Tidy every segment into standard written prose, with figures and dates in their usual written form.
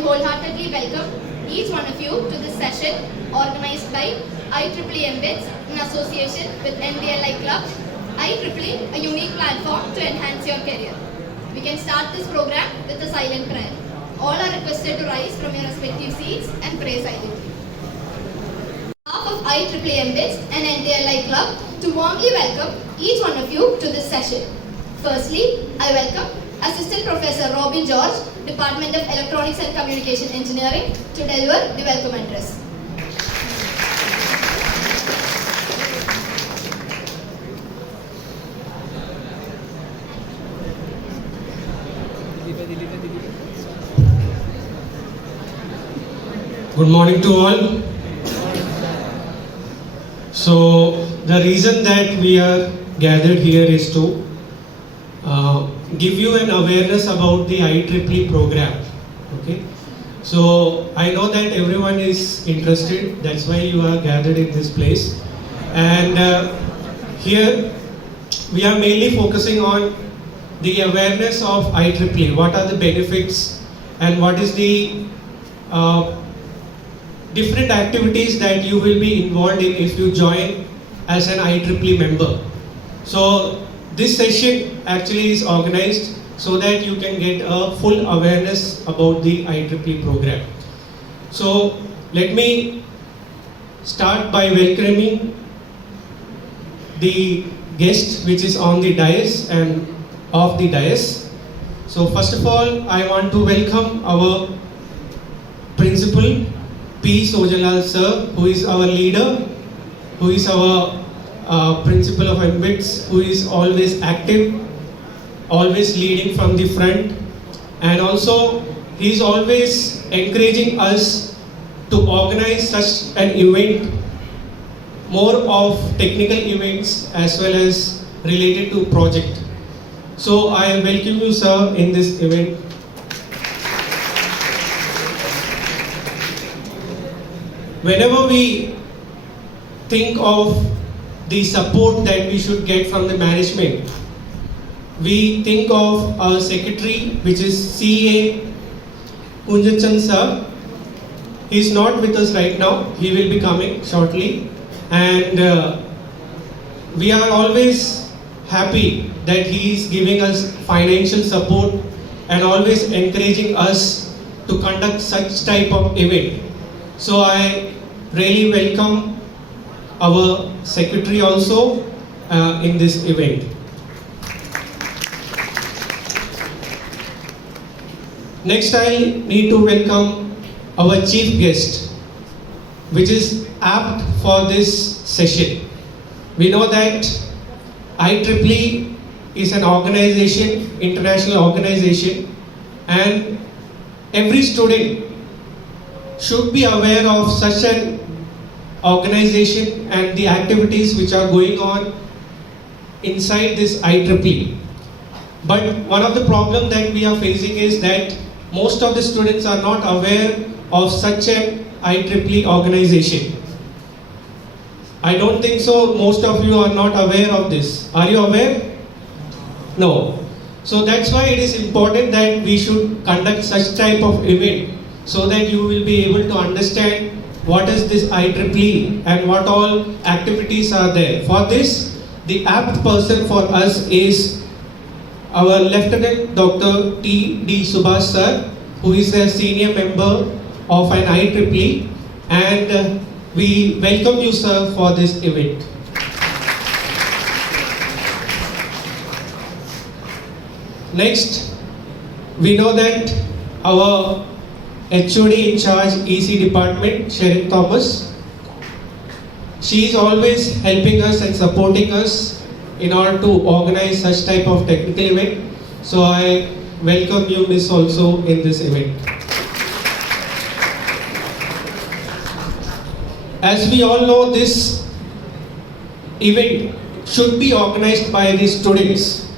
wholeheartedly welcome each one of you to this session organized by IEEE MBITS in association with NDLI Club. IEEE, a unique platform to enhance your career. We can start this program with a silent prayer. All are requested to rise from your respective seats and pray silently. On behalf of IEEE MBITS and NDLI Club, to warmly welcome each one of you to this session. Firstly, I welcome Assistant Professor Robin George, Department of Electronics and Communication Engineering, to deliver the welcome address. Good morning to all. So the reason that we are gathered here is to give you an awareness about the IEEE program. Okay. So I know that everyone is interested. That's why you are gathered in this place. And here we are mainly focusing on the awareness of IEEE. What are the benefits and what is the different activities that you will be involved in if you join as an IEEE member. So this session actually is organized so that you can get a full awareness about the IEEE program. So let me start by welcoming the guest which is on the dais and off the dais. So first of all, I want to welcome our principal, P. Sojalal sir, who is our leader, who is our principal of MBITS, who is always active, always leading from the front, and also he is always encouraging us to organize such an event, more of technical events as well as related to project. So I welcome you, sir, in this event. Whenever we think of the support that we should get from the management, we think of our secretary, which is CA Kunjachan sir. He is not with us right now. He will be coming shortly. And we are always happy that he is giving us financial support and always encouraging us to conduct such type of event. So I really welcome our secretary also in this event. Next, I need to welcome our chief guest, which is apt for this session. We know that IEEE is an organization, international organization, and every student should be aware of such an organization and the activities which are going on inside this IEEE. But one of the problems that we are facing is that most of the students are not aware of such an IEEE organization. I don't think so. Most of you are not aware of this. Are you aware? No. So that's why it is important that we should conduct such type of event so that you will be able to understand what is this IEEE and what all activities are there. For this, the apt person for us is our Lieutenant Dr. T.D. Subhash sir, who is a senior member of an IEEE, and we welcome you, sir, for this event. Next, we know that our HOD in charge EC department, Sherin Thomas, she is always helping us and supporting us in order to organize such type of technical event. So I welcome you, Miss, also in this event. As we all know, this event should be organized by the students,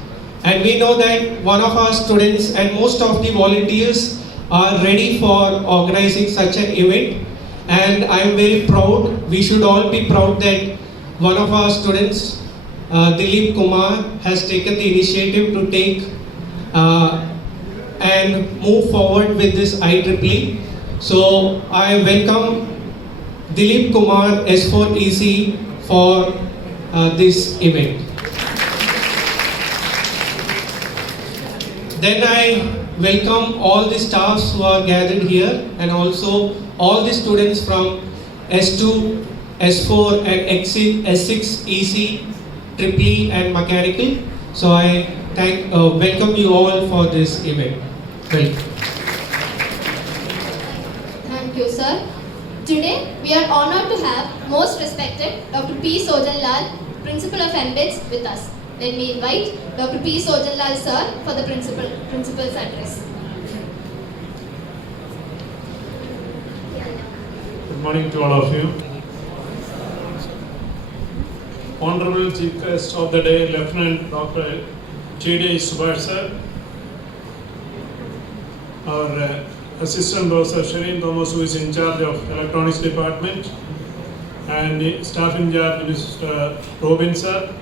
and we know that one of our students and most of the volunteers are ready for organizing such an event, and I am very proud. We should all be proud that one of our students, Dilip Kumar, has taken the initiative to take and move forward with this IEEE. So I welcome Dilip Kumar S4EC for this event. Then I welcome all the staffs who are gathered here and also all the students from S2, S4 and S6 EC, EEE and Mechanical. So I welcome you all for this event. Welcome. Thank you, sir. Today, we are honored to have most respected Dr. P. Sojanlal, Principal of MBITS with us. Let me invite Dr. P. Sojanlal, sir, for the Principal's address. Good morning to all of you. Honorable Chief Guest of the day, Lieutenant Dr. T.D. Subhash sir, our Assistant Professor Shireen Thomas, who is in charge of Electronics Department, and Staff in charge Mr. Robin sir,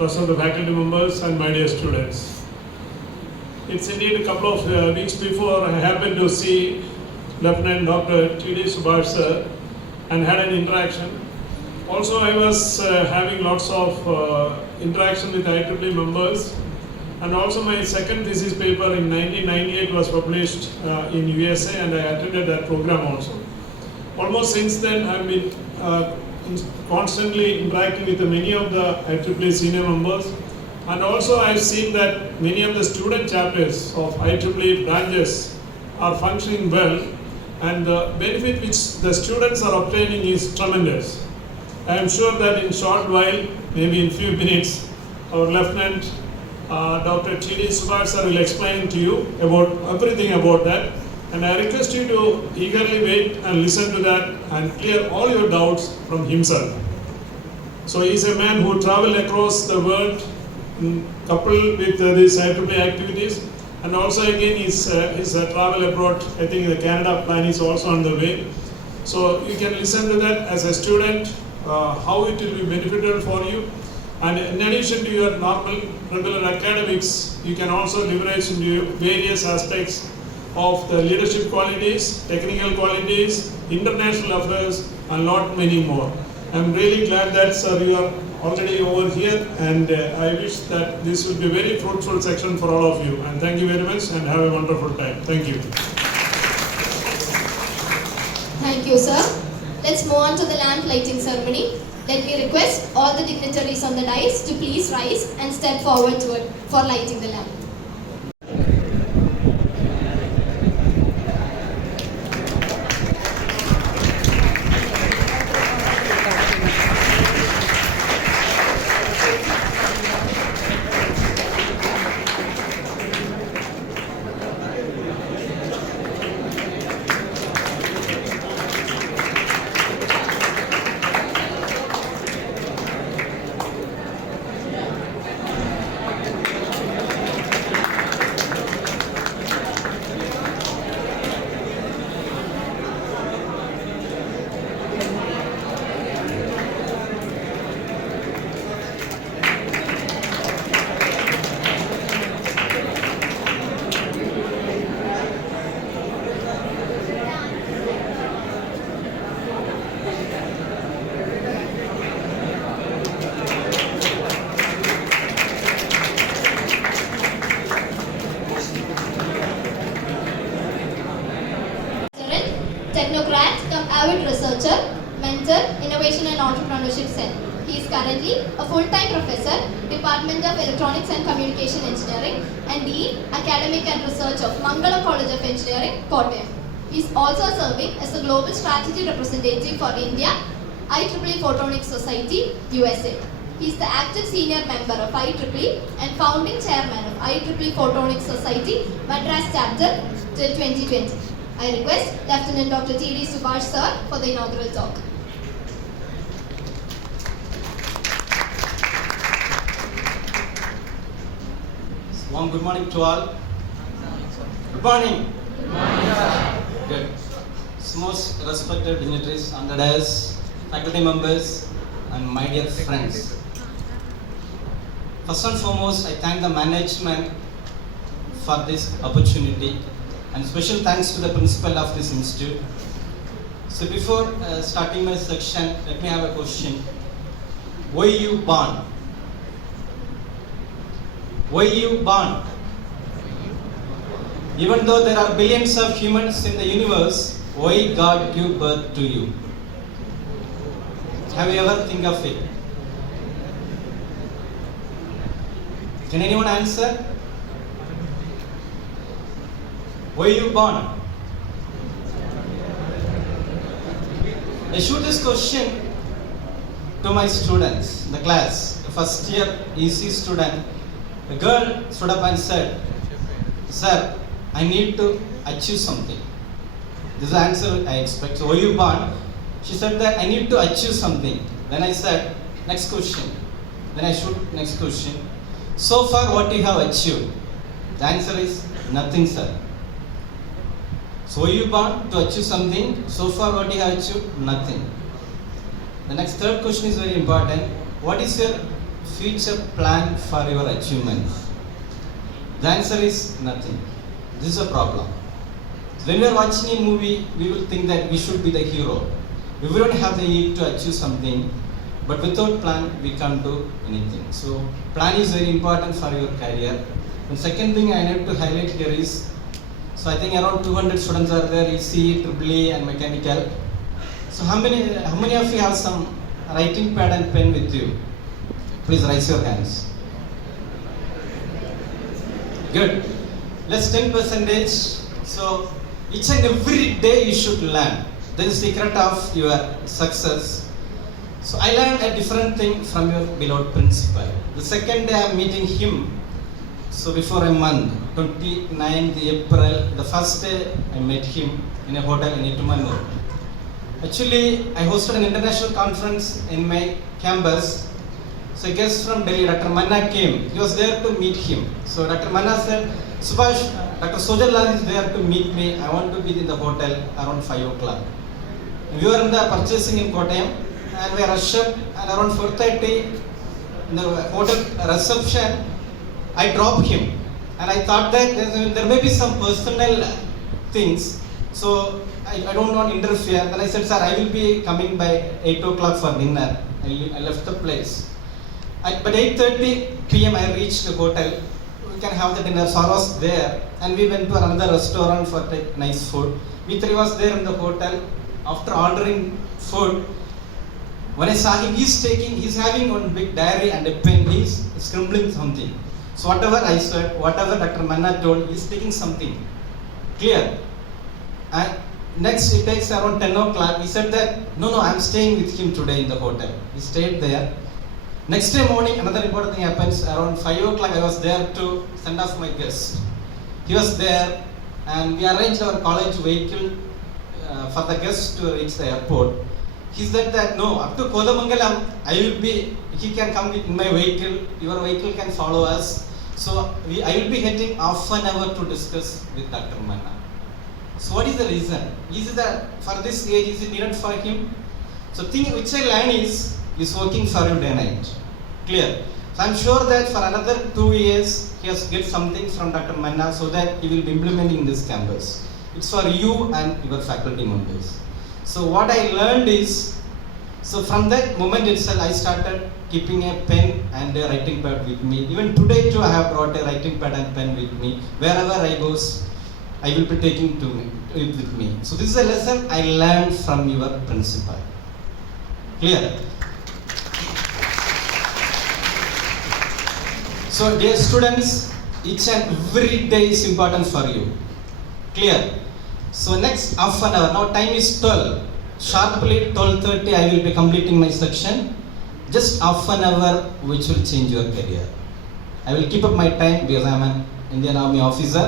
rest of the faculty members, and my dear students. It's indeed a couple of weeks before I happened to see Lieutenant Dr. T.D. Subhash sir and had an interaction. Also, I was having lots of interaction with IEEE members, and also my second thesis paper in 1998 was published in USA, and I attended that program also. Almost since then, I've been constantly interacting with many of the IEEE senior members, and also I've seen that many of the student chapters of IEEE branches are functioning well, and the benefit which the students are obtaining is tremendous. I am sure that in short while, maybe in few minutes, our Lieutenant Dr. T.D. Subhash sir will explain to you about everything about that, and I request you to eagerly wait and listen to that and clear all your doubts from himself. So he is a man who traveled across the world coupled with these IEEE activities, and also again his travel abroad. I think the Canada plan is also on the way. So you can listen to that as a student, how it will be beneficial for you. And in addition to your normal regular academics, you can also leverage into various aspects of the leadership qualities, technical qualities, international affairs, and lot many more. I'm really glad that sir, you are already over here, and I wish that this will be a very fruitful section for all of you. And thank you very much, and have a wonderful time. Thank you. Thank you, sir. Let's move on to the lamp lighting ceremony. Let me request all the dignitaries on the dais to please rise and step forward to it for lighting the lamp. Technocrat, come avid researcher, mentor, innovation and entrepreneurship cell. He is currently a full-time professor, Department of Electronics and Communication Engineering, and Dean, Academic and Research of Mangala College of Engineering, Kottayam. He is also serving as the Global Strategy Representative for India, IEEE Photonics Society, USA. He is the active senior member of IEEE and founding chairman of IEEE Photonics Society, Madras Chapter till 2020. I request Lieutenant Dr. T.D. Subhash sir for the inaugural talk. Warm good morning to all. Good morning. Good morning, sir. Good. Most respected dignitaries on the dais, faculty members, and my dear friends. First and foremost, I thank the management for this opportunity, and special thanks to the principal of this institute. So before starting my section, let me have a question. Why you born? Why you born? Even though there are billions of humans in the universe, why God give birth to you? Have you ever think of it? Can anyone answer? Why you born? I shoot this question to my students in the class. The first year EC student, a girl stood up and said, "Sir, I need to achieve something." This is the answer I expect. So why you born? She said that I need to achieve something. Then I said, next question. Then I shoot next question. So far what you have achieved? The answer is nothing, sir. So why you born? To achieve something. So far what you have achieved? Nothing. The next third question is very important. What is your future plan for your achievements? The answer is nothing. This is a problem. When we are watching a movie, we will think that we should be the hero. We don't have the need to achieve something, but without plan, we can't do anything. So plan is very important for your career. The second thing I need to highlight here is, so I think around 200 students are there, EC, EEE and mechanical. So how many of you have some writing pad and pen with you? Please raise your hands. Good. Less 10%. So each and every day you should learn. That is the secret of your success. So I learned a different thing from your beloved principal. The second day I am meeting him. So before a month, 29th April, the first day I met him in a hotel in Itumanur. Actually, I hosted an international conference in my campus. So a guest from Delhi, Dr. Manna came. He was there to meet him. So Dr. Manna said, "Subhash, Dr. Sojalal is there to meet me. I want to be in the hotel around 5 o'clock. We were in the purchasing in Kottayam and we rushed up, and around 4:30 in the hotel reception, I dropped him. And I thought that there may be some personal things. So I don't want to interfere. Then I said, "Sir, I will be coming by 8 o'clock for dinner." I left the place. But 8:30 p.m. I reached the hotel. We can have the dinner. So I was there, and we went to another restaurant for take nice food. We three was there in the hotel. After ordering food, when I saw him, he's having one big diary and a pen. He's scribbling something. So whatever I said, whatever Dr. Manna told, he's taking something. Clear? And next it takes around 10 o'clock. He said that, no, I'm staying with him today in the hotel. He stayed there. Next day morning, another important thing happens. Around 5 o'clock, I was there to send off my guest. He was there, and we arranged our college vehicle for the guest to reach the airport. He said that, no, up to Kodamangalam, he can come in my vehicle, your vehicle can follow us. So I will be heading half an hour to discuss with Dr. Manna. So what is the reason? Is it that for this age, is it needed for him? So thing which I learn is working for you day and night. Clear? So I'm sure that for another 2 years, he has get something from Dr. Manna so that he will be implementing this campus. It's for you and your faculty members. So what I learned is, so from that moment itself, I started keeping a pen and a writing pad with me. Even today too, I have brought a writing pad and pen with me. Wherever I go, I will be taking it with me. So this is a lesson I learned from your principal. Clear? So dear students, each and every day is important for you. Clear? So next half an hour, now time is 12. Sharply 12:30 I will be completing my section. Just half an hour which will change your career. I will keep up my time because I am an Indian Army officer.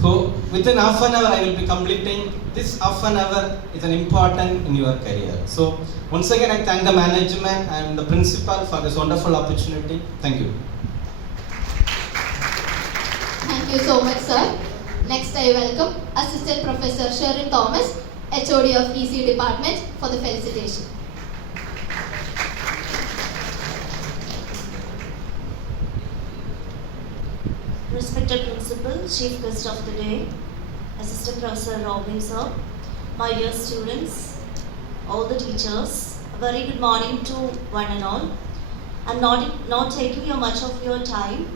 So within half an hour I will be completing. This half an hour is an important in your career. So once again I thank the management and the principal for this wonderful opportunity. Thank you. Thank you so much, sir. Next, I welcome Assistant Professor Sharon Thomas, HOD of EC Department, for the felicitation. Respected respected principal, chief guest of the day, Assistant Professor Robin sir, my dear students, all the teachers, a very good morning to one and all. I'm not taking much of your time.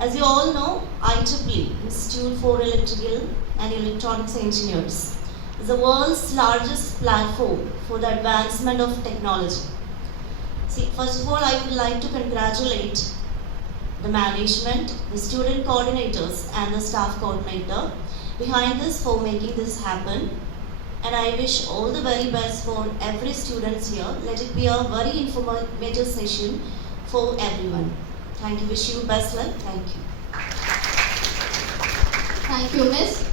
As you all know, IEEE, Institute for Electrical and Electronics Engineers, is the world's largest platform for the advancement of technology. See, first of all, I would like to congratulate the management, the student coordinators and the staff coordinator behind this for making this happen. And I wish all the very best for every student here. Let it be a very informative session for everyone. Thank you. Wish you best luck. Thank you. Thank you, Miss.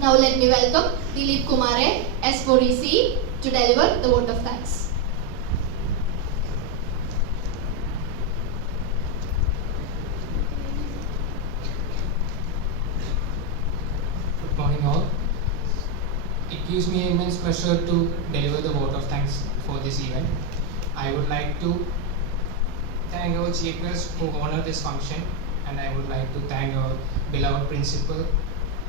Now let me welcome Dilip Kumare, S4EC, to deliver the vote of thanks. Good morning all. It gives me immense pleasure to deliver the vote of thanks for this event. I would like to thank our chief guest who honored this function, and I would like to thank our beloved principal,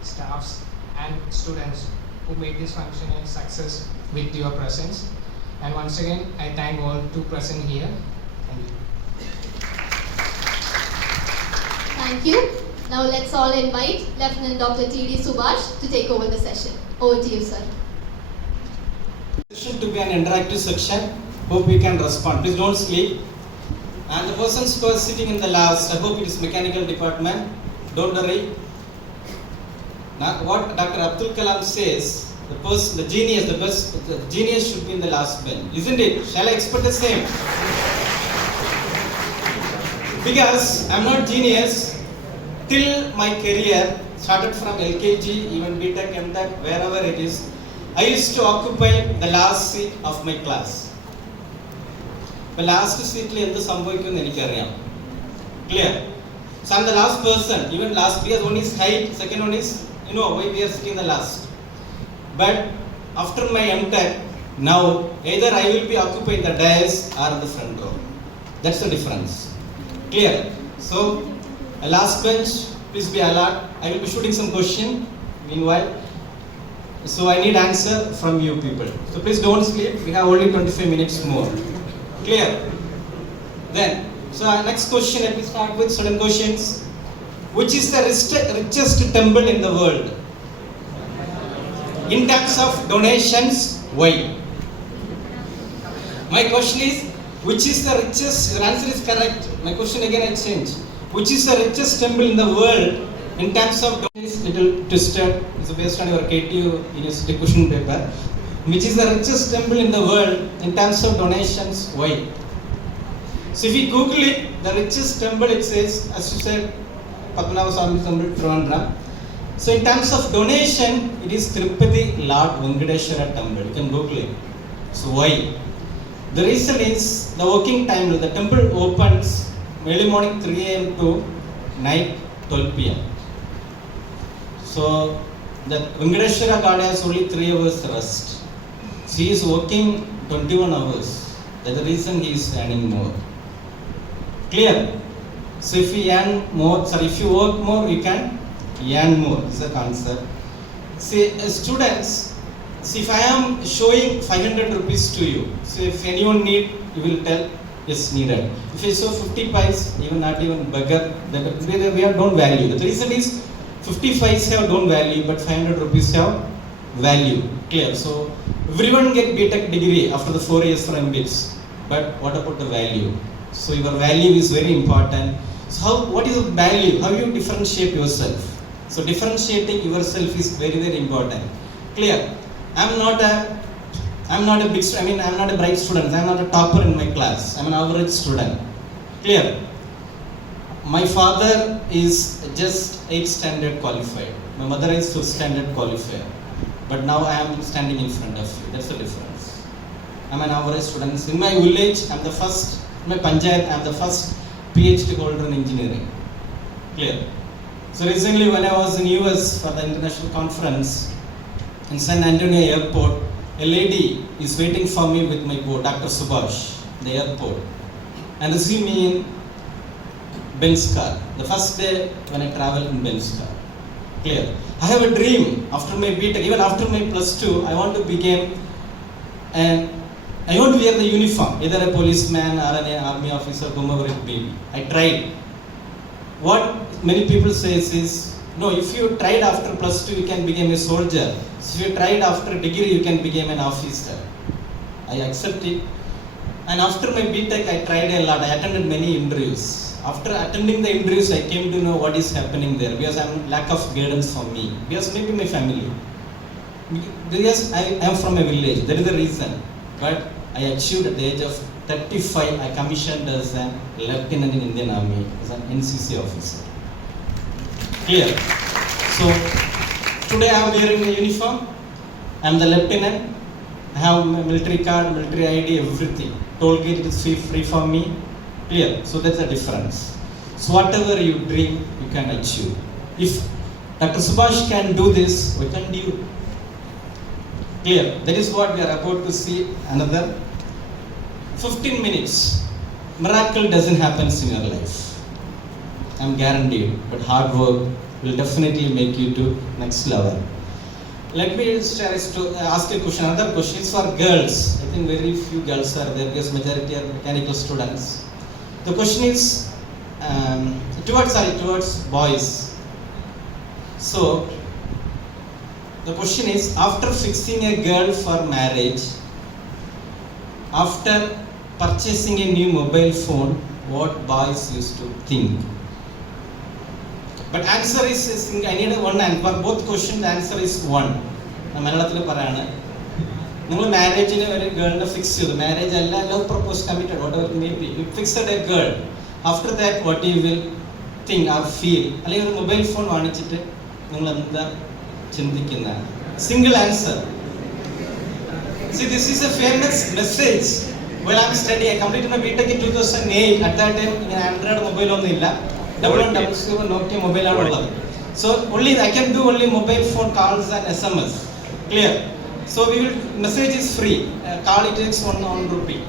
staffs and students who made this function a success with your presence. And once again, I thank all to present here. Thank you. Thank you. Now let's all invite Lieutenant Dr. T.D. Subhash to take over the session. Over to you, sir. Session to be an interactive section. Hope you can respond. Please don't sleep. And the persons who are sitting in the last, I hope it is mechanical department. Don't worry. Now, what Dr. Abdul Kalam says, the genius, the genius should be in the last bench, isn't it? Shall I expect the same? Because I'm not genius. Till my career started from LKG, even B.Tech, M.Tech, wherever it is, I used to occupy the last seat of my class. The last seat is clear. So I'm the last person, even last, because one is height, second one is, why we are sitting the last. But after my M.Tech, now either I will be occupying the dais or in the front row. That's the difference. Clear? So, last bench, please be alert. I will be shooting some question meanwhile. So I need answer from you people. So please don't sleep. We have only 25 minutes more. Clear? Then, so our next question, let me start with certain questions. Which is the richest temple in the world? In terms of donations, why? My question is, which is the richest, your answer is correct. My question again I change. Which is the richest temple in the world in terms of donations? Little twisted. It's based on your KTU University question paper. Which is the richest temple in the world in terms of donations? Why? So if you Google it, the richest temple it says, as you said, Padmanabha Swami Temple, Trivandrum. So in terms of donation, it is Tirupati Lord Venkateshwara Temple. You can Google it. So why? The reason is the working time. The temple opens early morning 3 a.m. to night 12 p.m. So the Venkateshwara God has only 3 hours rest. So he is working 21 hours. That's the reason he is earning more. Clear? So if you earn more, if you work more, you can earn more. Is the concept. See, students, see if I am showing 500 rupees to you, so if anyone need, you will tell yes needed. If I show 50 pies, even not even beggar, that we don't value. The reason is 50 pies have don't value, but 500 rupees have value. Clear? So everyone get B.Tech degree after the 4 years from MBITS. But what about the value? So your value is very important. So what is the value? How you differentiate yourself? So differentiating yourself is very, very important. Clear? I'm not a bright student. I'm not a topper in my class. I'm an average student. Clear? My father is just 8th standard qualified. My mother is 5th standard qualified. But now I am standing in front of you. That's the difference. I'm an average student. In my village, I'm the first. In my panchayat, I'm the first PhD holder in engineering. Clear? So recently when I was in US for the international conference in San Antonio airport, a lady is waiting for me with my boat, Dr. Subhash, the airport, and received me in Benz car. The first day when I travel in Benz car. Clear. I have a dream after my B.Tech, even after my plus 2, I want to become an I want to wear the uniform, either a policeman or an army officer, whomever it be. I tried. What many people say is, no, if you tried after plus 2, you can become a soldier. So if you tried after degree, you can become an officer. I accept it. And after my B.Tech, I tried a lot. I attended many interviews. After attending the interviews, I came to know what is happening there because I'm lack of guidance for me. Because maybe my family. Because I am from a village. That is the reason. But I achieved at the age of 35. I commissioned as a lieutenant in Indian Army, as an NCC officer. Clear. So today I am wearing a uniform. I am the lieutenant. I have my military card, military ID, everything. Toll gate is free for me. Clear. So that's the difference. So whatever you dream, you can achieve. If Dr. Subhash can do this, why can't you? Clear. That is what we are about to see. Another 15 minutes. Miracle doesn't happen in your life. I'm guaranteed. But hard work will definitely make you to next level. Let me ask a question. Another question is for girls. I think very few girls are there because majority are mechanical students. The question is towards boys. So the question is, after fixing a girl for marriage, after purchasing a new mobile phone, what boys used to think? But answer is I need one answer. For both questions, the answer is one. Malayathil parayana. You marriage in a girl fix you. Marriage Allah love propose committed, whatever it may be. You fixed a girl. After that, what you will think or feel? Like mobile phone vanichittu. Single answer. See, this is a famous message. While I am studying, I completed my B.Tech in 2008. At that time, Android mobile only illa. Nokia mobile only. So only I can do only mobile phone calls and SMS. Clear. So we will message is free. Call it takes 1 rupee.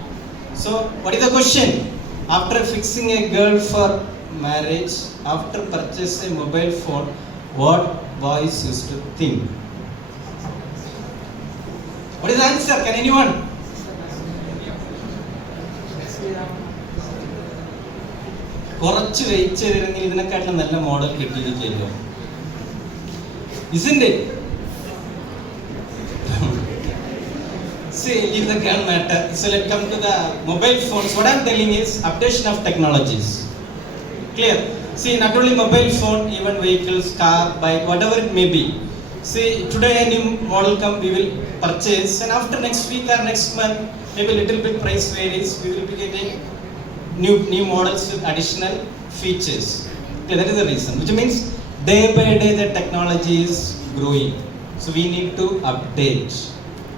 So what is the question? After fixing a girl for marriage, after purchasing a mobile phone, what boys used to think? What is the answer? Can anyone? Isn't it? See, leave the gun matter. So let's come to the mobile phones. What I'm telling is updation of technologies. Clear? See, not only mobile phone, even vehicles, car, bike, whatever it may be. See, today a new model come, we will purchase, and after next week or next month, maybe a little bit price varies, we will be getting new models with additional features. Okay, that is the reason. Which means day by day the technology is growing. So we need to update.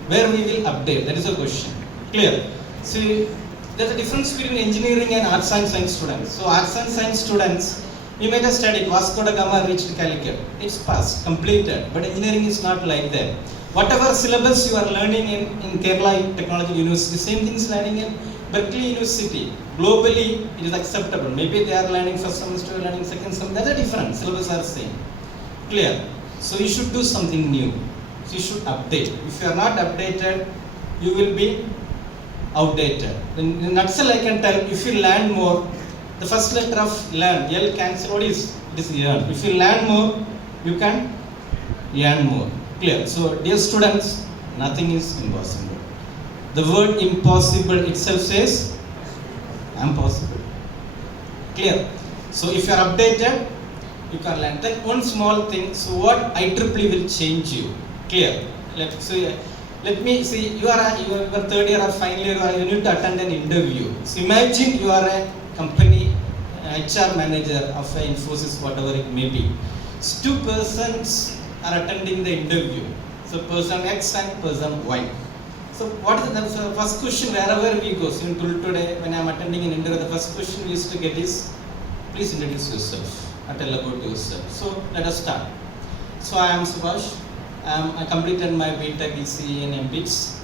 Where we will update? That is the question. Clear? See, there's a difference between engineering and arts and science students. So arts and science students, you might have studied Vasco da Gama reached Calicut. It's passed, completed. But engineering is not like that. Whatever syllabus you are learning in Kerala Technology University, same thing is learning in Berkeley University. Globally, it is acceptable. Maybe they are learning first semester, learning second semester. That's a difference. Syllabus are same. Clear? So you should do something new. So you should update. If you are not updated, you will be outdated. In nutshell, I can tell, if you learn more, the first letter of learn, L cancel, what is? It is learn. If you learn more, you can earn more. Clear? So dear students, nothing is impossible. The word impossible itself says, impossible. Clear? So if you are updated, you can learn. Take one small thing. So what IEEE will change you? Clear? Let me see, you are third year or final year, you need to attend an interview. So imagine you are a company HR manager of a Infosys, whatever it may be. So two persons are attending the interview. So person X and person Y. So what is the first question wherever we go? So today when I am attending an interview, the first question we used to get is, please introduce yourself, tell about yourself. So let us start. So I am Subhash. I completed my B.Tech ECE in MBITS.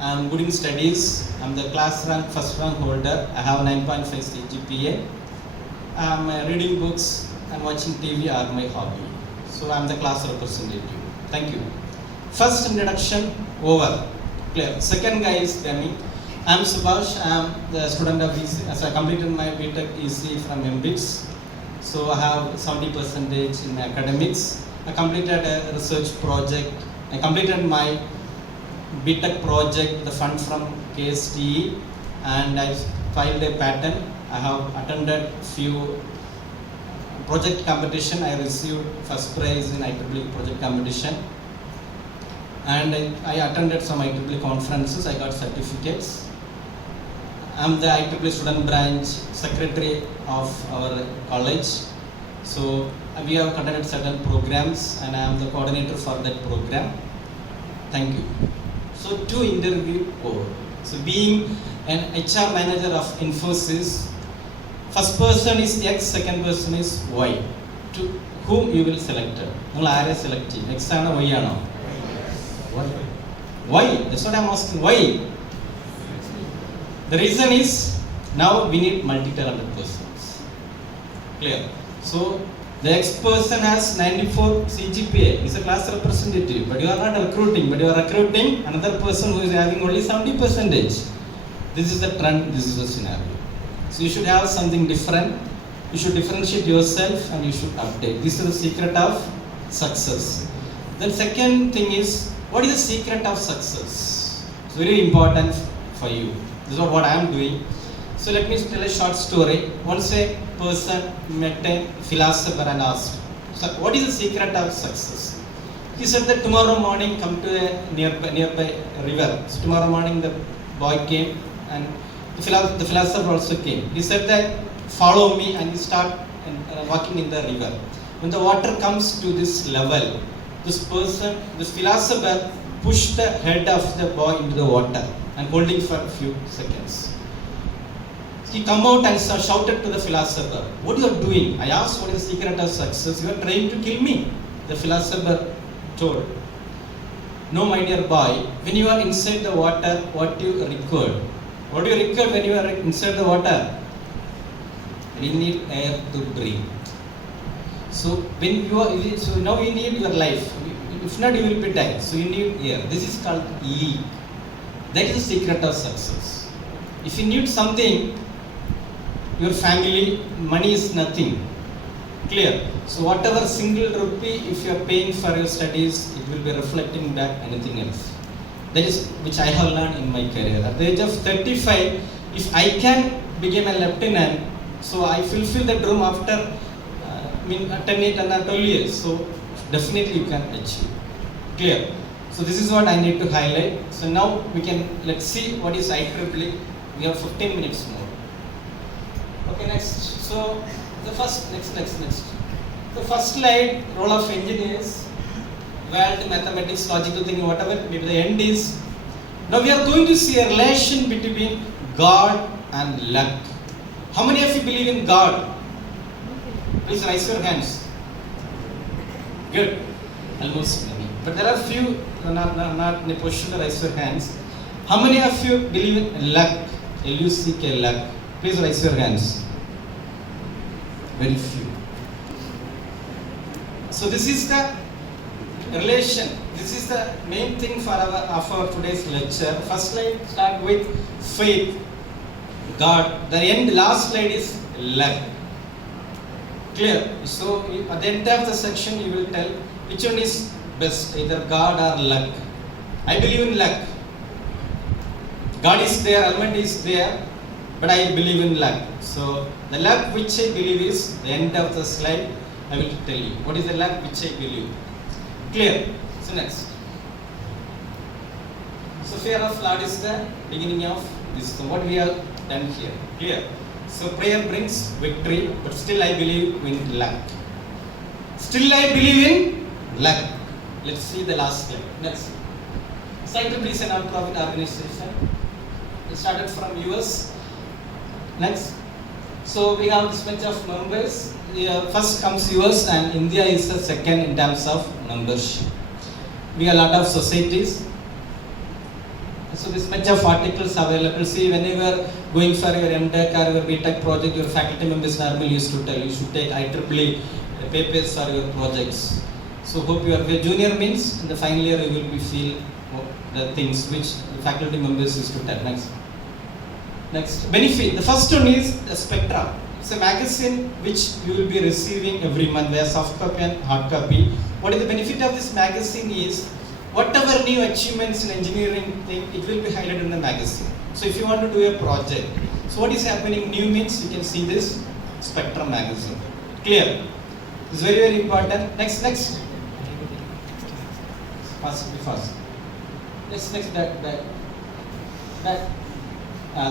I am good in studies. I am the class rank first rank holder. I have 9.5 CGPA. Reading books and watching TV are my hobby. So I'm the class representative. Thank you. First introduction over. Clear. Second guy is Demi. I'm Subhash. I'm the student of EC. As I completed my B.Tech EC from MBITS. So I have 70% in academics. I completed a research project. I completed my B.Tech project, the fund from KSTE, and I filed a patent. I have attended few project competition. I received first prize in IEEE project competition. And I attended some IEEE conferences. I got certificates. I'm the IEEE student branch secretary of our college. So we have conducted certain programs and I am the coordinator for that program. Thank you. So to interview over. So being an HR manager of Infosys, first person is X, second person is Y. To whom you will select? You will select X or Y? Why? That's what I'm asking. Why? The reason is now we need multi-talented persons. Clear? So the X person has 94 CGPA. He's a class representative, but you are not recruiting. But you are recruiting another person who is having only 70%. This is the trend. This is the scenario. So you should have something different. You should differentiate yourself and you should update. This is the secret of success. The second thing is, what is the secret of success? It's very important for you. This is what I am doing. So let me tell a short story. Once a person met a philosopher and asked, so what is the secret of success? He said that tomorrow morning come to a nearby river. So tomorrow morning the boy came and the philosopher also came. He said that follow me and you start walking in the river. When the water comes to this level, this philosopher pushed the head of the boy into the water and holding for a few seconds. He come out and shouted to the philosopher, what you are doing? I asked what is the secret of success. You are trying to kill me. The philosopher told, no my dear boy, when you are inside the water, what do you record? What do you record when you are inside the water? We need air to breathe. So when you are, so now you need your life. If not, you will be dead. So you need air. This is called leak. That is the secret of success. If you need something, your family, money is nothing. Clear? So whatever single rupee, if you are paying for your studies, it will be reflecting back anything else. That is which I have learned in my career. At the age of 35, if I can become a lieutenant, so I fulfill that dream after 10 or 12 years. So definitely you can achieve. Clear? So this is what I need to highlight. So now let's see what is IEEE. We have 15 minutes more. Okay, next. So the first, next. The first slide, role of engineers, world, mathematics, logical thinking, whatever, maybe the end is. Now we are going to see a relation between God and luck. How many of you believe in God? Please raise your hands. Good. Almost many. But there are few not in a position to raise your hands. How many of you believe in luck? L-U-C-K, luck. Please raise your hands. Very few. So this is the relation. This is the main thing for our today's lecture. First slide start with faith, God. The last slide is luck. Clear? So at the end of the section you will tell which one is best, either God or luck. I believe in luck. God is there, element is there, but I believe in luck. So the luck which I believe is the end of the slide. I will tell you what is the luck which I believe. Clear? So next. So fear of Lord is the beginning of this. So what we have done here. Clear? So prayer brings victory, but still I believe in luck. Still I believe in luck. Let's see the last slide. Next. IEEE is a non-profit organization. It started from US. Next. So we have this bunch of members. First comes US and India is the second in terms of membership. We have a lot of societies. So this much of articles available. See, when you are going for your M.Tech or your B.Tech project, your faculty members normally used to tell you should take IEEE papers for your projects. So hope you are junior means in the final year you will be feel the things which the faculty members used to tell. Next benefit. The first one is the Spectra. It's a magazine which you will be receiving every month. There are soft copy and hard copy. What is the benefit of this magazine is whatever new achievements in engineering thing, it will be highlighted in the magazine. So if you want to do a project, so what is happening new means you can see this Spectra magazine. Clear? It's very, very important. Next. Fast. Next, that.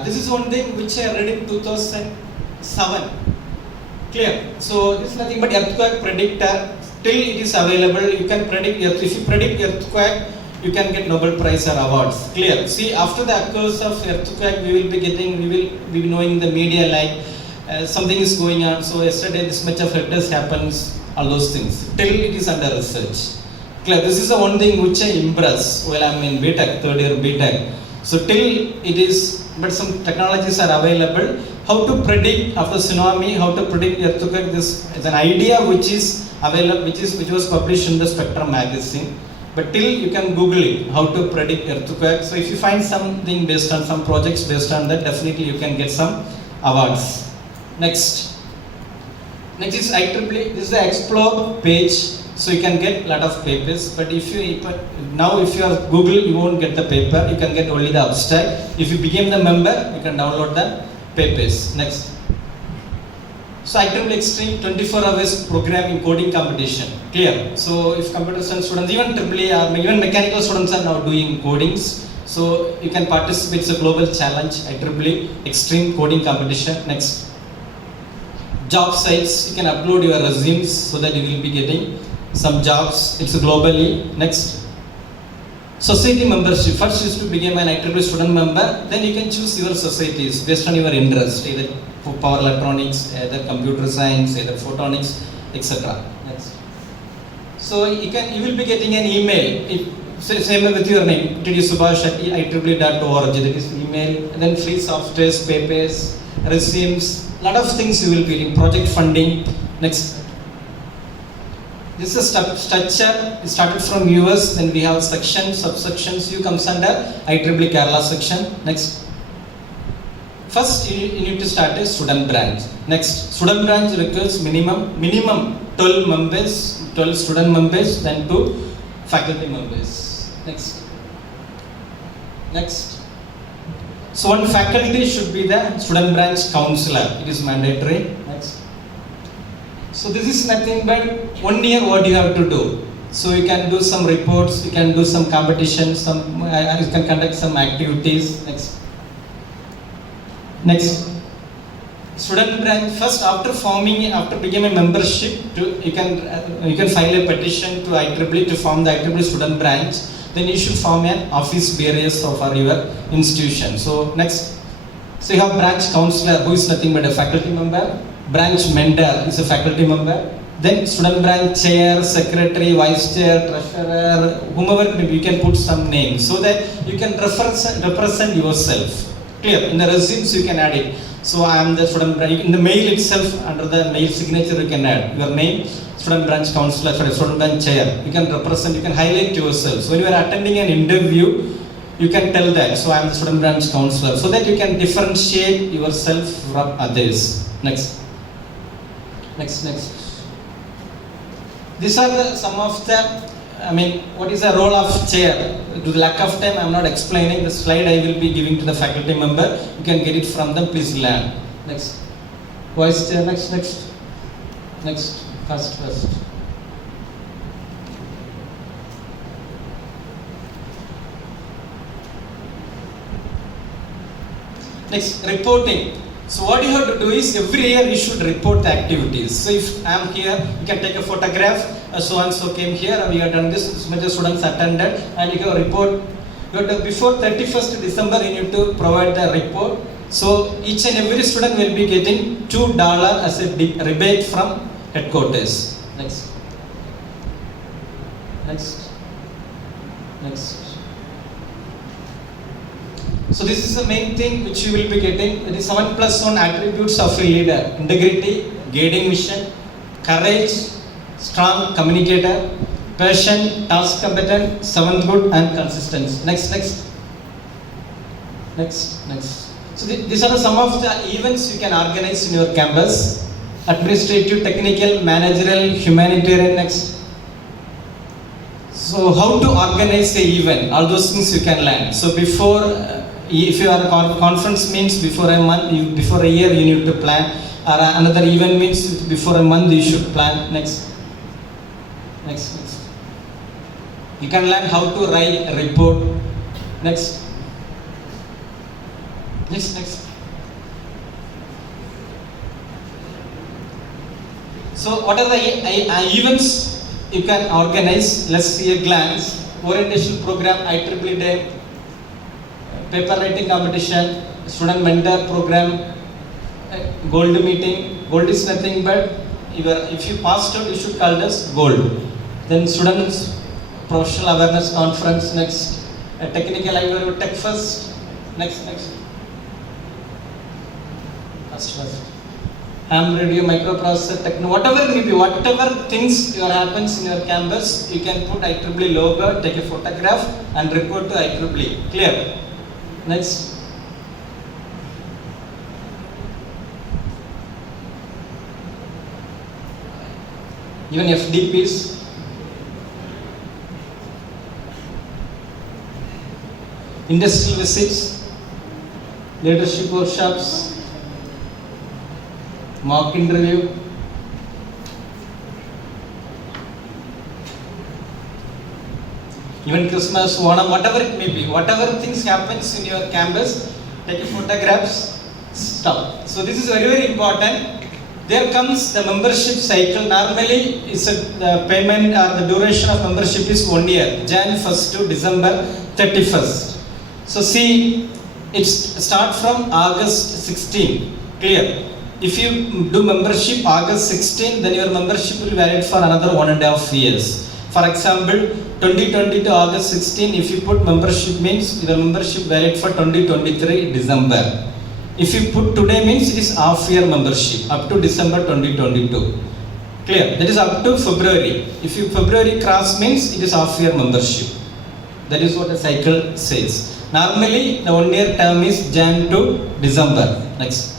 This is one thing which I read in 2007. Clear? So this is nothing but earthquake predictor. Till it is available, you can predict if you predict earthquake, you can get Nobel Prize or awards. Clear? See, after the occurrence of earthquake, we will be knowing in the media like something is going on. So yesterday this much of Richters happens, all those things. Till it is under research. Clear? This is the one thing which I impress while I am in B.Tech, third year B.Tech. So till it is, but some technologies are available. How to predict after tsunami, how to predict earthquake, this is an idea which is available, which was published in the Spectrum magazine. But till you can Google it, how to predict earthquake. So if you find something based on some projects based on that, definitely you can get some awards. Next is IEEE. This is the Explore page. So you can get a lot of papers, but if you are Google, you won't get the paper. You can get only the abstract. If you become the member, you can download the papers. Next. So IEEE Extreme 24 hours programming coding competition. Clear? So if computer science students, even EEE or even mechanical students are now doing codings. So you can participate. It's a global challenge. IEEE Extreme coding competition. Next. Job sites. You can upload your resumes so that you will be getting some jobs. It's globally. Next. Society membership. First is to become an IEEE student member. Then you can choose your societies based on your interest, either for power electronics, either computer science, either photonics, etc. Next. So you will be getting an email. Same with your name. tdsubash@ieee.org. That is email. And then free softwares, papers, resumes. Lot of things you will be getting. Project funding. Next. This is a structure. It started from US, then we have sections, subsections. You comes under IEEE Kerala section. Next. First, you need to start a student branch. Next, student branch requires minimum 12 members, 12 student members, then 2 faculty members. Next. So one faculty should be the student branch counselor. It is mandatory. Next. So this is nothing but 1 year what you have to do. So you can do some reports, you can do some competitions, you can conduct some activities. Next. Student branch, first after becoming a membership, you can file a petition to IEEE to form the IEEE student branch. Then you should form an office bearers for your institution. So next, so you have branch counselor who is nothing but a faculty member. Branch mentor is a faculty member. Then student branch chair, secretary, vice chair, treasurer, whomever you can put some name so that you can represent yourself. Clear? In the resumes you can add it. So I am the student branch. In the mail itself, under the mail signature you can add your name, student branch counselor, student branch chair. You can represent, you can highlight yourself. So when you are attending an interview, you can tell that. So I am the student branch counselor, so that you can differentiate yourself from others. Next. These are some of the, what is the role of chair? To the lack of time, I am not explaining. The slide I will be giving to the faculty member. You can get it from them. Please learn. Next. Vice chair. Next. First. Next, reporting. So what you have to do is every year you should report the activities. So if I am here, you can take a photograph. So and so came here, and we have done this many students attended, and you can report. Before 31st December, you need to provide the report. So each and every student will be getting $2 as a rebate from headquarters. Next. So this is the main thing which you will be getting. It is 7 plus 1 attributes of a leader. Integrity, guiding mission, courage, strong communicator, passion, task competent, 7 good and consistency. Next. So these are some of the events you can organize in your campus. Administrative, technical, managerial, humanitarian. Next. So how to organize a event, all those things you can learn. So before, if you are a conference means before a month, before a year you need to plan. Or another event means before a month you should plan. Next. You can learn how to write a report. Next. So what are the events you can organize? Let's see a glance. Orientation program, IEEE Day, paper writing competition, student mentor program, gold meeting. Gold is nothing but if you passed out, you should call it as gold. Then students professional awareness conference. Next, technical IEEE tech first. Next. First. Ham radio, microprocessor, techno, whatever it may be, whatever things happens in your campus, you can put IEEE logo, take a photograph and report to IEEE. Clear? Next. Even FDPs. Industrial visits, leadership workshops, mock interview, even Christmas, whatever it may be, whatever things happens in your campus, take photographs, stop. So this is very, very important. There comes the membership cycle. Normally, the payment or the duration of membership is 1 year, Jan 1st to December 31st. So see, it starts from August 16. Clear? If you do membership August 16, then your membership will valid for another 1.5 years. For example, 2020 to August 16, if you put membership means your membership valid for 2023 December. If you put today means it is half year membership up to December 2022. Clear? That is up to February. If you February cross means it is half year membership. That is what the cycle says. Normally the 1 year term is Jan to December. Next.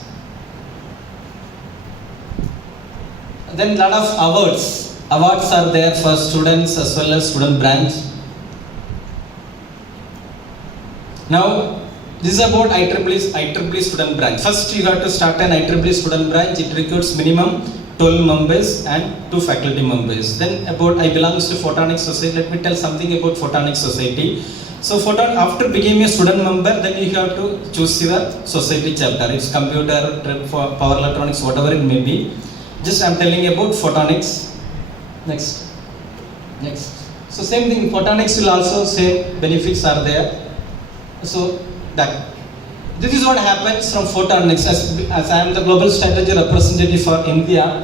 Then lot of awards. Awards are there for students as well as student branch. Now this is about IEEE student branch. First you have to start an IEEE student branch. It requires minimum 12 members and 2 faculty members. Then about I belongs to Photonics Society. Let me tell something about Photonics Society. So after becoming a student member, then you have to choose your society chapter. It's computer, power electronics, whatever it may be. Just I'm telling about Photonics. Next. So same thing, Photonics will also same benefits are there. So that this is what happens from Photonics as I am the global strategy representative for India.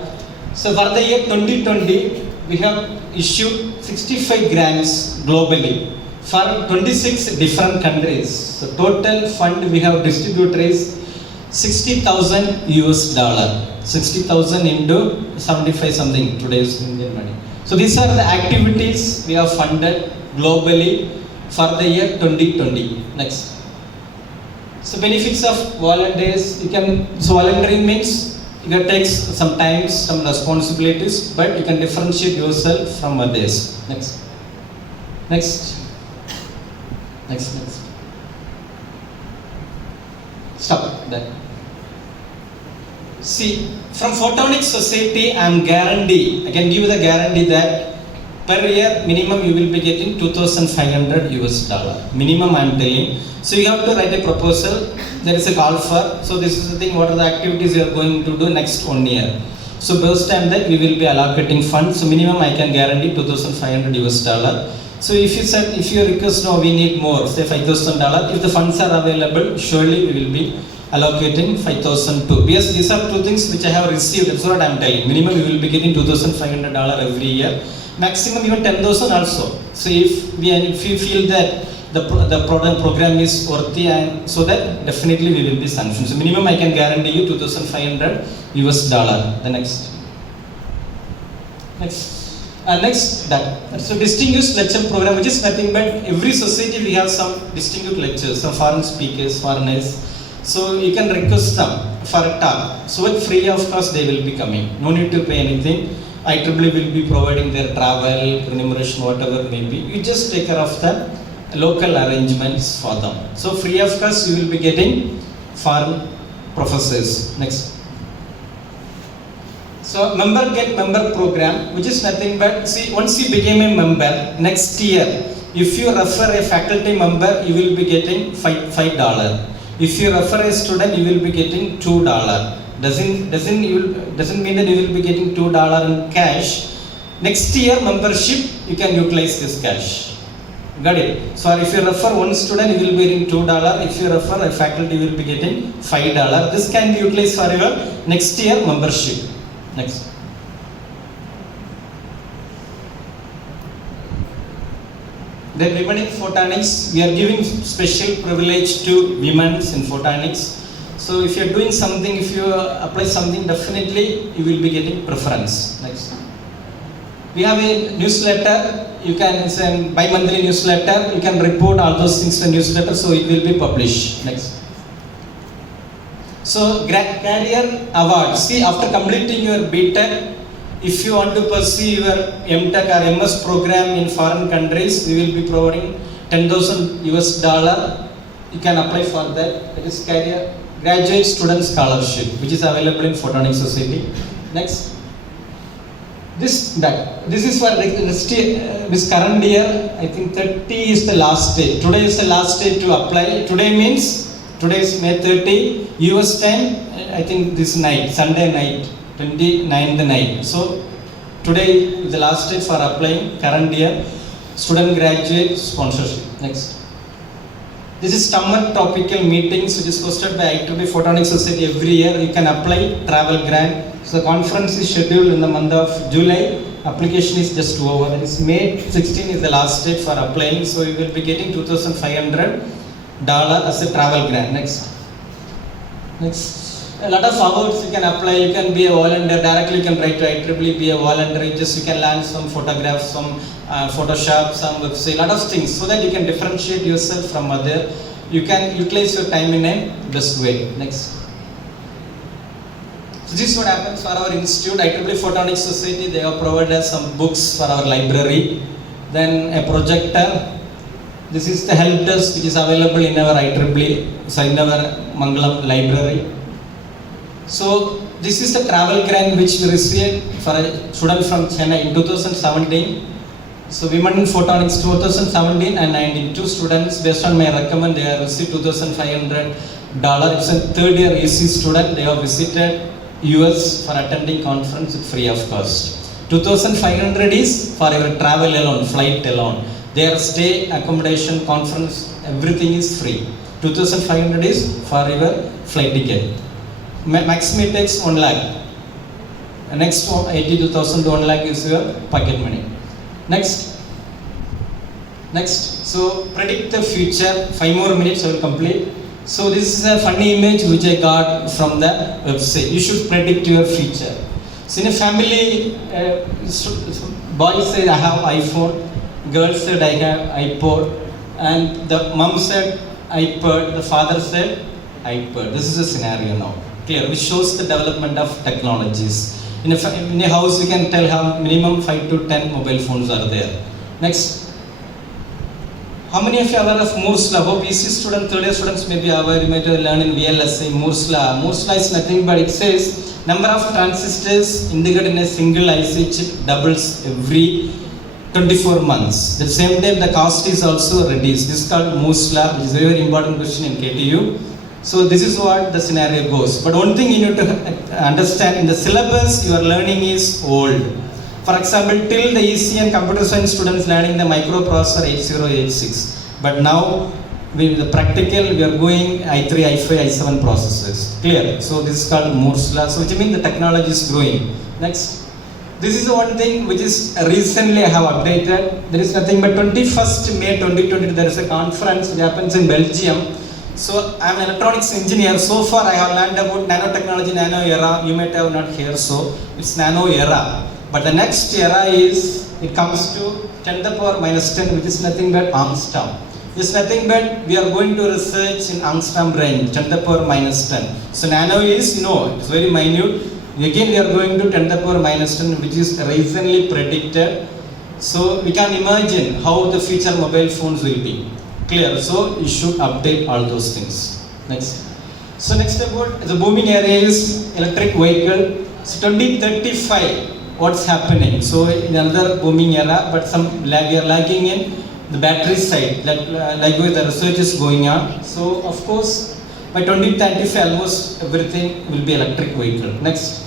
So for the year 2020, we have issued 65 grants globally for 26 different countries. So total fund we have distributed is $60,000 US. 60,000 into 75 something today's Indian money. So these are the activities we have funded globally for the year 2020. Next. So benefits of volunteers, so volunteering means you can take some time, some responsibilities, but you can differentiate yourself from others. Next. Stop that. See, from Photonics Society, I can give you the guarantee that per year minimum you will be getting $2,500 US. Minimum I am telling. So you have to write a proposal. There is a call for. So this is the thing. What are the activities you are going to do next 1 year? So based on that we will be allocating funds. So minimum I can guarantee $2,500 US. So if you request no, we need more, say $5,000. If the funds are available, surely we will be allocating 5,000 too. Because these are two things which I have received. That's what I am telling. Minimum you will be getting $2,500 every year. Maximum even 10,000 also. So if you feel that the program is worthy, and so that definitely we will be sanctioned. So minimum I can guarantee you $2,500 US. The next. Next that. So distinguished lecture program, which is nothing but every society we have some distinguished lectures, some foreign speakers, foreigners. So you can request them for a talk. So at free of cost they will be coming. No need to pay anything. IEEE will be providing their travel, remuneration, whatever may be. You just take care of the local arrangements for them. So free of cost you will be getting foreign professors. Next. So member get member program, which is nothing but, see, once you became a member, next year, if you refer a faculty member, you will be getting $5. If you refer a student, you will be getting $2. Doesn't mean that you will be getting $2 in cash. Next year membership, you can utilize this cash. Got it? So if you refer one student, you will be getting $2. If you refer a faculty, you will be getting $5. This can be utilized for your next year membership. Next. Then women in photonics, we are giving special privilege to women in photonics. So if you are doing something, if you apply something, definitely you will be getting preference. Next. We have a newsletter. You can send bi-monthly newsletter. You can report all those things to newsletter, so it will be published. Next. So career award. See, after completing your B.Tech, if you want to pursue your M.Tech or MS program in foreign countries, we will be providing $10,000 US. You can apply for that. That is career graduate student scholarship, which is available in Photonics Society. Next. This is for this current year. I think 30 is the last day. Today is the last day to apply. Today is May 30, US time, I think this night, Sunday night, 29th night. So today is the last day for applying current year student graduate sponsorship. Next. This is summer topical meetings, which is hosted by IEEE Photonics Society every year. You can apply travel grant. So the conference is scheduled in the month of July. Application is just over. That is May 16 is the last date for applying. So you will be getting $2,500 as a travel grant. Next. A lot of awards you can apply. You can be a volunteer. Directly you can write to IEEE, be a volunteer. You can learn some photographs, some Photoshop, some website, a lot of things, so that you can differentiate yourself from other. You can utilize your time in a best way. Next. So this is what happens for our institute, IEEE Photonics Society. They have provided us some books for our library. Then a projector. This is the help desk which is available in our IEEE, so in our Mangalam library. So this is the travel grant which we received for a student from Chennai in 2017. So women in photonics 2017 and 19, two students, based on my recommend, they have received $2,500. It's a third year AC student. They have visited US for attending conference with free of cost. 2,500 is for your travel alone, flight alone. Their stay, accommodation, conference, everything is free. 2,500 is for your flight ticket. Maximum takes 1 lakh. Next 82,000 to 1 lakh is your pocket money. Next. So predict the future. 5 more minutes I will complete. So this is a funny image which I got from the website. You should predict your future. So in a family, boy said I have iPhone, girl said I have iPod, and the mom said iPad, the father said iPad. This is a scenario now. Clear, which shows the development of technologies. In a house, you can tell how minimum 5 to 10 mobile phones are there. Next. How many of you are aware of Moore's law? Hope EC students, third year students may be aware. You might learn in VLSI Moore's law. Moore's law is nothing but it says number of transistors integrated in a single IC chip doubles every 24 months. At the same time, the cost is also reduced. This is called Moore's law, which is a very important question in KTU. So this is what the scenario goes. But one thing you need to understand, in the syllabus you are learning is old. For example, till the EC and computer science students learning the microprocessor 8086. But now with the practical we are going i3, i5, i7 processors. Clear? So this is called Moore's law. So which means the technology is growing. Next. This is one thing which is recently I have updated. There is nothing but 21st May 2020 there is a conference which happens in Belgium. So I am an electronics engineer. So far I have learned about nanotechnology, nano era. You might have not heard so. It's nano era. But the next era is, it comes to 10 to the power minus 10, which is nothing but angstrom. It's nothing but we are going to research in angstrom range, 10 to the power minus 10. So nano is, it's very minute. Again we are going to 10 to the power minus 10, which is recently predicted. So we can imagine how the future mobile phones will be. Clear? So you should update all those things. Next. So next about the booming area is electric vehicle. So 2035. What's happening? So in another booming era, but we are lagging in the battery side, like where the research is going on. So of course, by 2035, almost everything will be electric vehicle. Next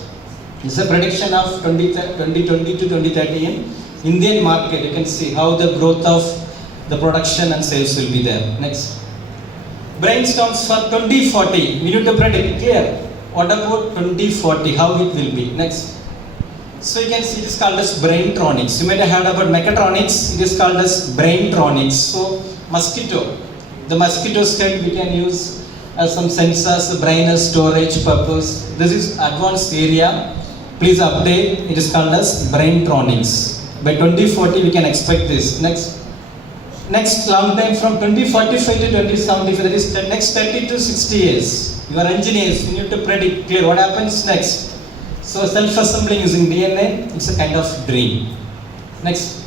is a prediction of 2020 to 2030 in Indian market. You can see how the growth of the production and sales will be there. Next, brainstorms for 2040. We need to predict. Clear? What about 2040? How it will be? Next. So you can see it is called as braintronics. You might have heard about mechatronics. It is called as braintronics. So mosquito, the mosquito's head we can use as some sensors, brain as storage purpose. This is advanced area. Please update. It is called as braintronics. By 2040 we can expect this. Next long time from 2045 to 2075. That is the next 30 to 60 years. You are engineers. You need to predict. Clear? What happens next? So self-assembling using DNA, it's a kind of dream. Next.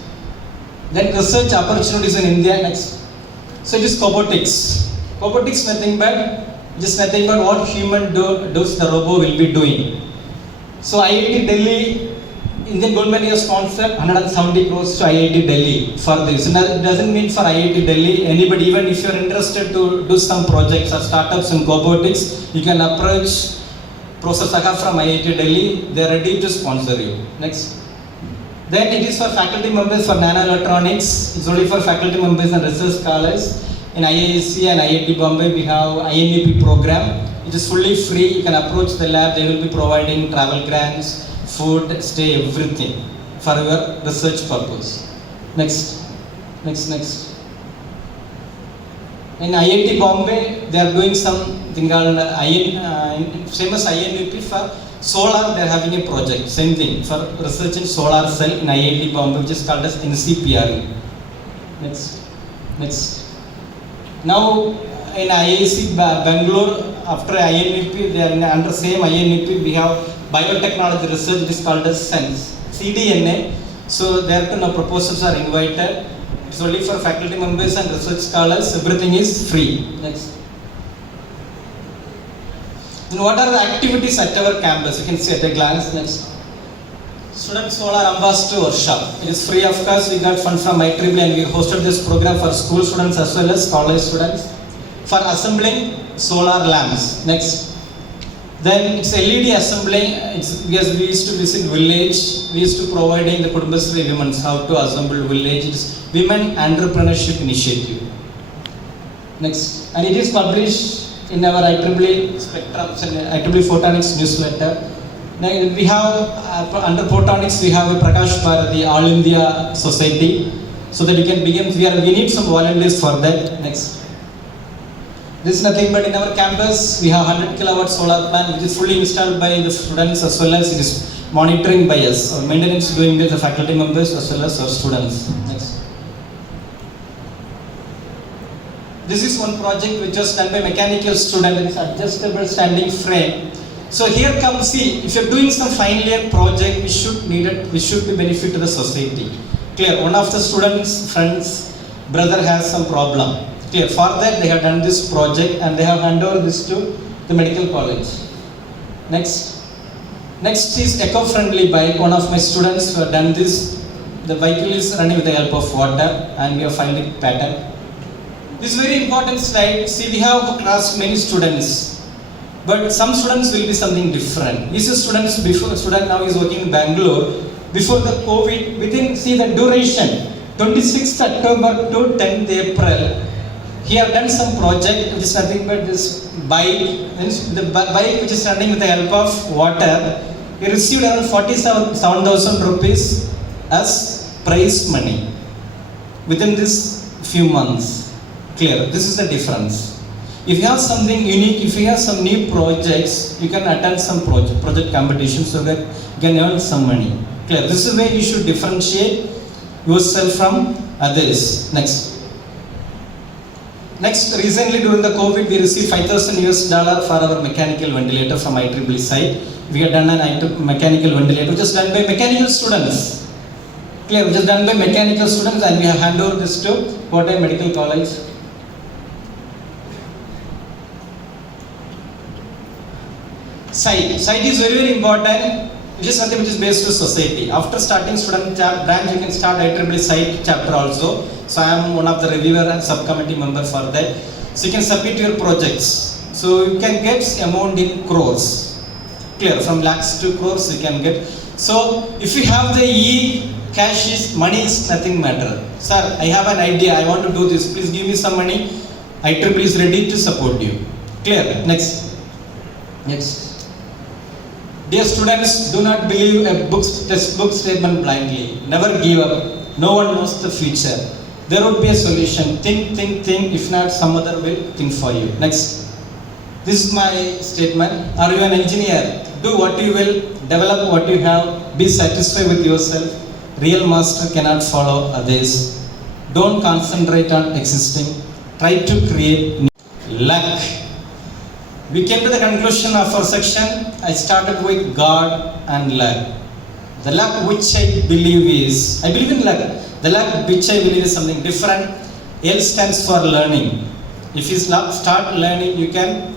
Then research opportunities in India. Next. So it is robotics. Robotics nothing but what human does the robot will be doing. So IIT Delhi, Indian government has sponsored 170 crores to IIT Delhi for this. It doesn't mean for IIT Delhi, anybody, even if you are interested to do some projects or startups in robotics, you can approach Professor Sakha from IIT Delhi, they are ready to sponsor you. Next. Then it is for faculty members for nanoelectronics. It's only for faculty members and research scholars. In IISc and IIT Bombay, we have INEP program. It is fully free. You can approach the lab. They will be providing travel grants, food, stay, everything for your research purpose. Next. In IIT Bombay, they are doing something called famous INEP for solar. They are having a project, same thing, for research in solar cell in IIT Bombay, which is called as NCPRE. Next. Now in IIC Bangalore, after INEP, they are under same INEP, we have biotechnology research, which is called as SENSE, CDNA. So there now proposals are invited. It's only for faculty members and research scholars. Everything is free. Next. And what are the activities at our campus? You can see at a glance. Next. Student Solar Ambassador Workshop. It is free of course. We got fund from IEEE and we hosted this program for school students as well as college students for assembling solar lamps. Next. Then it's LED assembling. Because we used to visit village. We used to providing the Kudumbasri women how to assemble village. It's Women Entrepreneurship Initiative. Next. And it is published in our IEEE Spectrum, IEEE Photonics newsletter. Now we have, under Photonics, we have a Prakash Bharati All India Society. So that we can begin, we need some volunteers for that. Next. This is nothing but in our campus, we have 100 kilowatt solar plant which is fully installed by the students as well as it is monitoring by us. Our maintenance doing with the faculty members as well as our students. Next. This is one project which was done by mechanical student, that is adjustable standing frame. So here comes, see, if you are doing some final year project, we should be benefit to the society. Clear, one of the students' friends, brother has some problem. Clear, for that they have done this project and they have handed over this to the medical college. Next is eco-friendly bike. One of my students who have done this. The vehicle is running with the help of water and we have found it pattern. This is very important slide. See, we have asked many students, but some students will be something different. These students, student now is working in Bangalore. Before the COVID, within, see the duration, 26th October to 10th April, he have done some project which is nothing but this bike, the bike which is running with the help of water. we received around 47,000 rupees as prize money within this few months. Clear, this is the difference. If you have something unique, if you have some new projects, you can attend some project competition so that you can earn some money. Clear, this is where you should differentiate yourself from others. Next, recently during the COVID, we received $5,000 for our mechanical ventilator from IEEE side. We have done an mechanical ventilator, which is done by mechanical students. Clear, which is done by mechanical students, and we have handed over this to Kottayam Medical College. Site is very, very important. It is something which is based on society. After starting student branch, you can start IEEE site chapter also. So I am one of the reviewer and subcommittee member for that. So you can submit your projects. So you can get amount in crores. Clear, from lakhs to crores you can get. So if you have the cash is money is nothing matter. Sir, I have an idea. I want to do this. Please give me some money. IEEE is ready to support you. Clear. Next. Dear students, do not believe a textbook statement blindly. Never give up. No one knows the future. There would be a solution. Think. If not, some other will think for you. Next. This is my statement. Are you an engineer? Do what you will. Develop what you have. Be satisfied with yourself. Real master cannot follow others. Don't concentrate on existing. Try to create luck. We came to the conclusion of our section. I started with God and luck. The luck which I believe is, I believe in luck. The luck which I believe is something different. L stands for learning. If you start learning, you can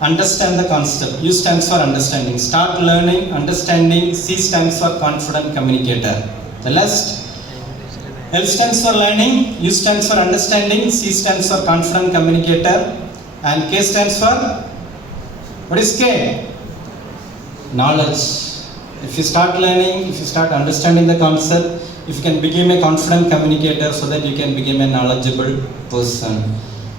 understand the concept. U stands for understanding. Start learning, understanding. C stands for confident communicator. The last. L stands for learning, U stands for understanding, C stands for confident communicator, and K stands for, what is K? Knowledge. If you start learning, if you start understanding the concept, if you can become a confident communicator, so that you can become a knowledgeable person.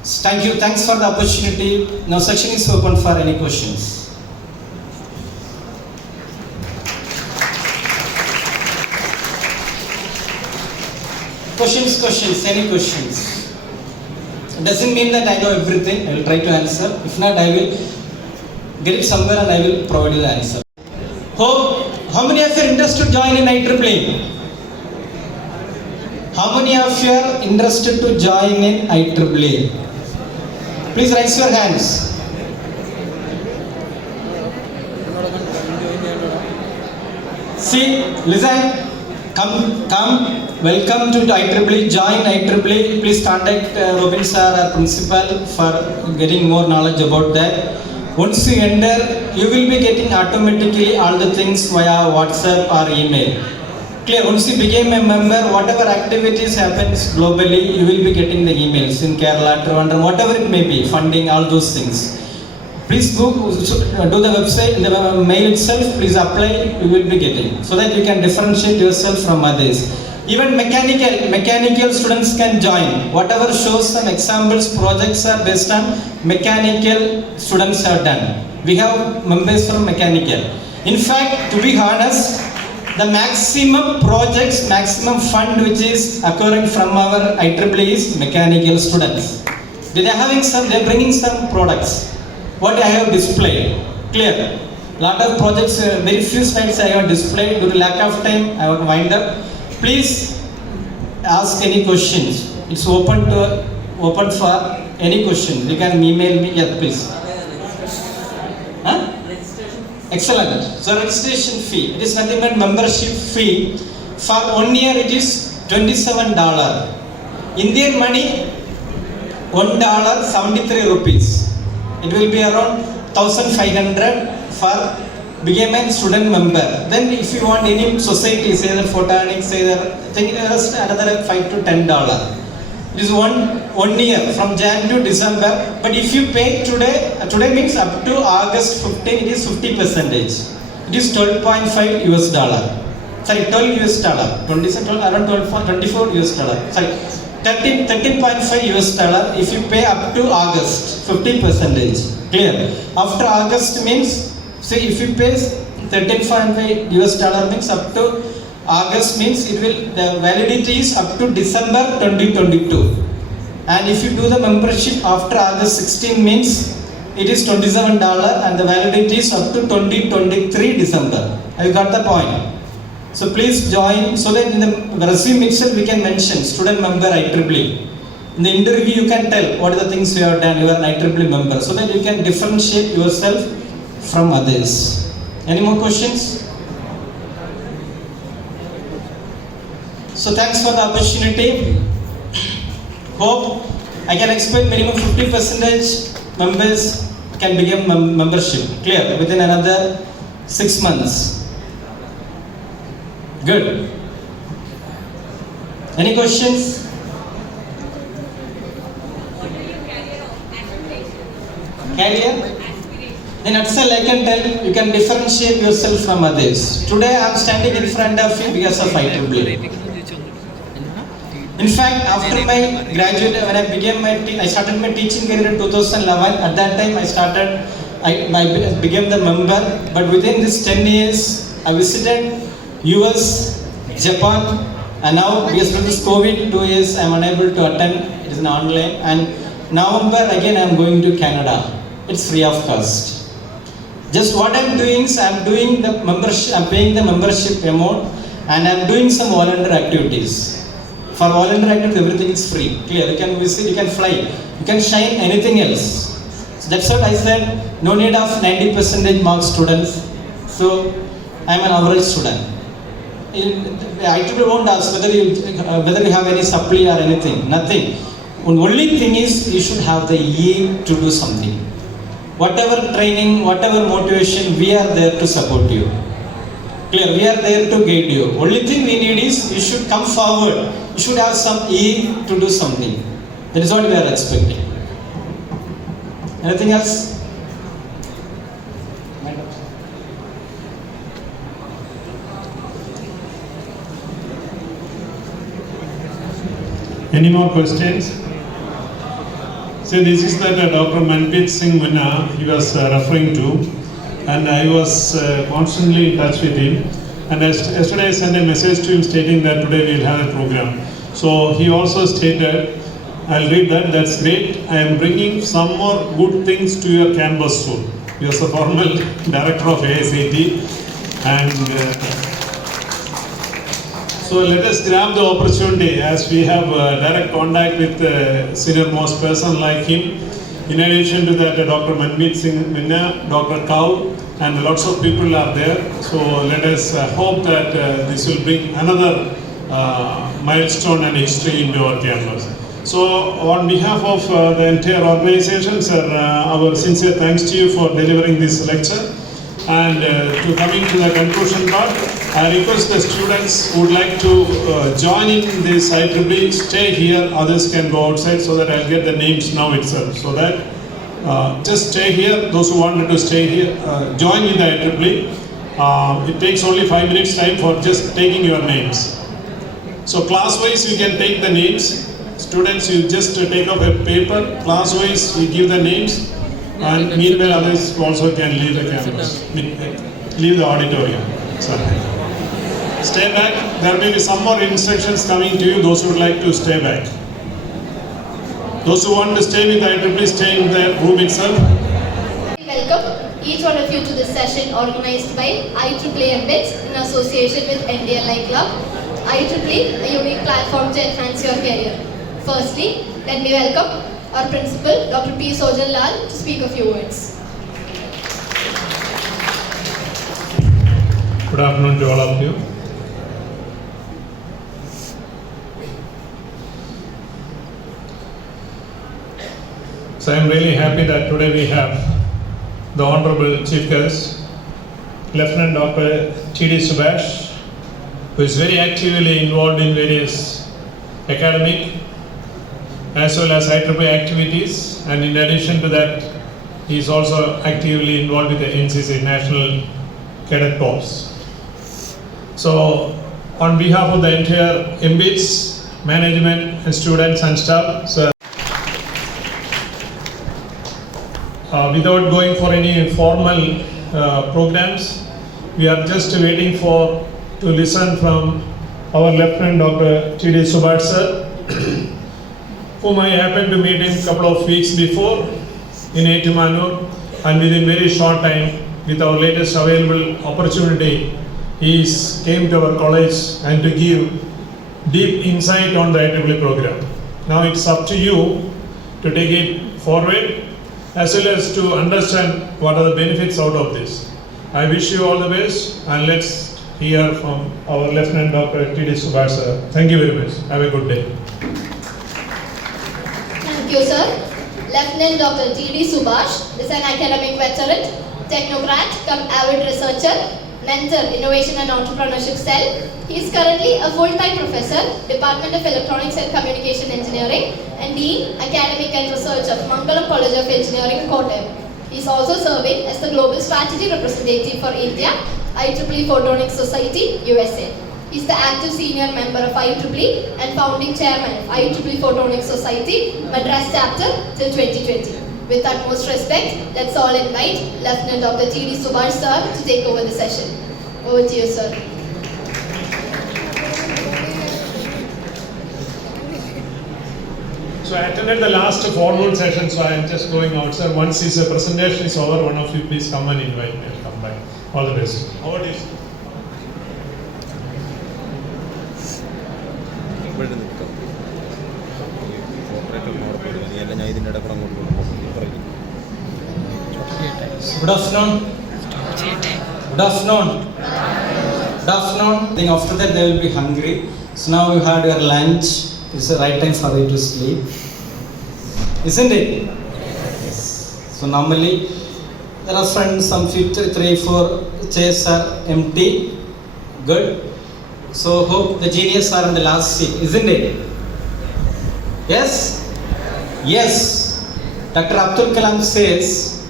Thank you. Thanks for the opportunity. Now section is open for any questions. Questions, any questions? It doesn't mean that I know everything. I will try to answer. If not, I will get it somewhere and I will provide you the answer. How many of you are interested to join in IEEE? How many of you are interested to join in IEEE? Please raise your hands. See, listen. Come, welcome to IEEE, join IEEE. Please contact Robin sir, our principal, for getting more knowledge about that. Once you enter, you will be getting automatically all the things via WhatsApp or email. Clear, once you became a member, whatever activities happens globally, you will be getting the emails in Kerala, Trivandrum, whatever it may be, funding, all those things. Please do the website, the mail itself, please apply, you will be getting, so that you can differentiate yourself from others. Even mechanical students can join. Whatever shows some examples, projects are based on mechanical students have done. We have members from mechanical. In fact, to be honest, the maximum projects, maximum fund which is occurring from our IEEE is mechanical students. They are bringing some products. What I have displayed, clear. Lot of projects, very few slides I have displayed. Due to lack of time, I will wind up. Please ask any questions. It's open for any question. You can email me. Yeah, please. Huh? Excellent. So registration fee. It is nothing but membership fee. For 1 year, it is $27. Indian money, $1.73 rupees. It will be around 1,500 for become a student member. Then if you want any society, say the photonics, say the thing, another $5 to $10. It is one year from Jan to December. But if you pay today means up to August 15, it is 50%. It is $12.5 US. Sorry, $12 US. Around 24 US. Sorry, $13.5 US if you pay up to August, 50%. Clear. After August means, say if you pay 13.5 US dollar means up to August means it will, the validity is up to December 2022. And if you do the membership after August 16 means it is $27 and the validity is up to 2023 December. Have you got the point? So please join so that in the resume itself we can mention student member IEEE. In the interview you can tell what are the things you have done, you are an IEEE member, so that you can differentiate yourself from others. Any more questions? So thanks for the opportunity. Hope I can expect minimum 50% members can become membership. Clear? Within another 6 months. Good. Any questions? Career? In itself I can tell you can differentiate yourself from others. Today I am standing in front of you because of IEEE. In fact, after my graduate, when I started my teaching career in 2011. At that time I became the member. But within this 10 years, I visited US, Japan, and now because of this COVID 2 years, I am unable to attend. It is an online. And November again, I am going to Canada. It's free of cost. Just what I am doing is I am doing the membership. I am paying the membership amount, and I am doing some volunteer activities. For volunteer activities, everything is free. Clear? You can visit, you can fly, you can shine anything else. So that's what I said. No need of 90% mark students. So I am an average student. IEEE won't ask whether you have any supply or anything. Nothing. Only thing is you should have the aim to do something. Whatever training, whatever motivation, we are there to support you. Clear? We are there to guide you. Only thing we need is you should come forward. You should have some aim to do something. That is what we are expecting. Anything else? Any more questions? So this is that Dr. Manpreet Singh Munna he was referring to, and I was constantly in touch with him. And yesterday I sent a message to him stating that today we will have a program. So he also stated, I'll read that, that's great. I am bringing some more good things to your campus soon. He was a formal director of ASAT. And so let us grab the opportunity as we have direct contact with a senior most person like him. In addition to that, Dr. Manpreet Singh Munna, Dr. Kaur, and lots of people are there. So let us hope that this will bring another milestone and history into our campus. So on behalf of the entire organization, sir, our sincere thanks to you for delivering this lecture. And to coming to the conclusion part, I request the students who would like to join in this IEEE, stay here, others can go outside so that I'll get the names now itself. So that just stay here, those who wanted to stay here, join in the IEEE. It takes only 5 minutes time for just taking your names. So class-wise you can take the names. Students, you just take up a paper, class-wise you give the names, and meanwhile others also can leave the campus, leave the auditorium. Sorry. Stay back, there may be some more instructions coming to you, those who would like to stay back. Those who want to stay with the IEEE, stay in the room itself. Welcome each one of you to this session organized by IEEE MBITS in association with NDLI Club. IEEE, a unique platform to enhance your career. Firstly, let me welcome our principal, Dr. P. Sojan Lal, to speak a few words. Good afternoon to all of you. So I am really happy that today we have the Honorable Chief Guest, Lieutenant Dr. T.D. Subhash, who is very actively involved in various academic as well as IEEE activities, and in addition to that, he is also actively involved with the NCC, National Cadet Corps. So, on behalf of the entire MBITS, management and students and staff, so without going for any formal programs, we are just waiting to listen from our Lieutenant Dr. T.D. Subhash sir, whom I happened to meet him a couple of weeks before in Etimanur, and within very short time, with our latest available opportunity, he came to our college and to give deep insight on the IEEE program. Now it's up to you to take it forward as well as to understand what are the benefits out of this. I wish you all the best, and let's hear from our Lieutenant Dr. T.D. Subhash sir. Thank you very much. Have a good day. Thank you, sir. Lieutenant Dr. T.D. Subhash is an academic veteran, technocrat, come avid researcher, mentor, innovation and entrepreneurship cell. He is currently a full-time professor, Department of Electronics and Communication Engineering, and Dean, Academic and Research of Mangalam College of Engineering, Kottayam. He is also serving as the Global Strategy Representative for India, IEEE Photonics Society, USA. He is the active senior member of IEEE and founding chairman of IEEE Photonics Society, Madras chapter till 2020. With utmost respect, let's all invite Lieutenant Dr. T.D. Subhash sir to take over the session. Over to you, sir. So I attended the last formal session, so I am just going out, sir. Once his presentation is over, one of you please come and invite me. I'll come back. All the best. Over to you, sir. Good afternoon. Good afternoon. Good afternoon. I think after that they will be hungry. So now you had your lunch. It's the right time for you to sleep. Isn't it? Yes. So normally there are friends, some 3-4 chairs are empty. Good. So hope the genius are in the last seat, isn't it? Yes? Yes. Dr. Abdul Kalam says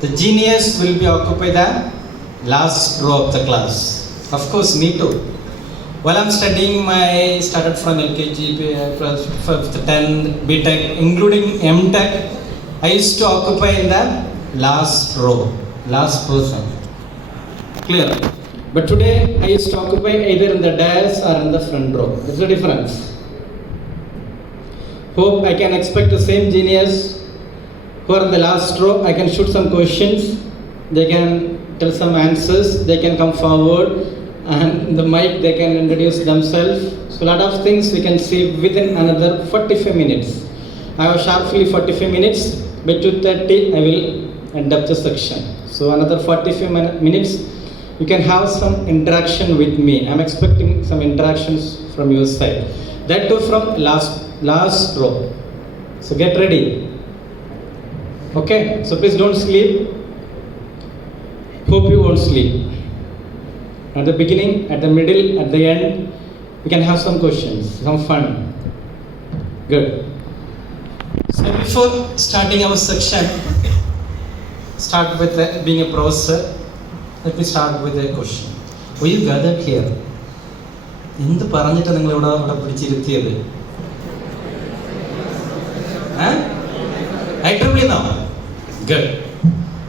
the genius will be occupy the last row of the class. Of course, me too. While I'm studying, started from LKG, 5th, 10th, B.Tech, including M.Tech, I used to occupy in the last row, last person. Clear? But today, I used to occupy either in the dais or in the front row. That's the difference. Hope I can expect the same genius who are in the last row. I can shoot some questions, they can tell some answers, they can come forward, and the mic they can introduce themselves. So a lot of things we can see within another 45 minutes. I have sharply 45 minutes. By 2:30 I will end up the section. So another 45 minutes you can have some interaction with me. I'm expecting some interactions from your side. That too from last row. So get ready. Okay, so please don't sleep. Hope you won't sleep. At the beginning, at the middle, at the end, we can have some questions, some fun. Good. So before starting our section, start with being a professor. Let me start with a question. Were you gathered here? എന്ത് പറഞ്ഞിട്ട് നിങ്ങൾ ഇവിടെ പിടിച്ചിരുത്തിയത്? IEEE now? Good.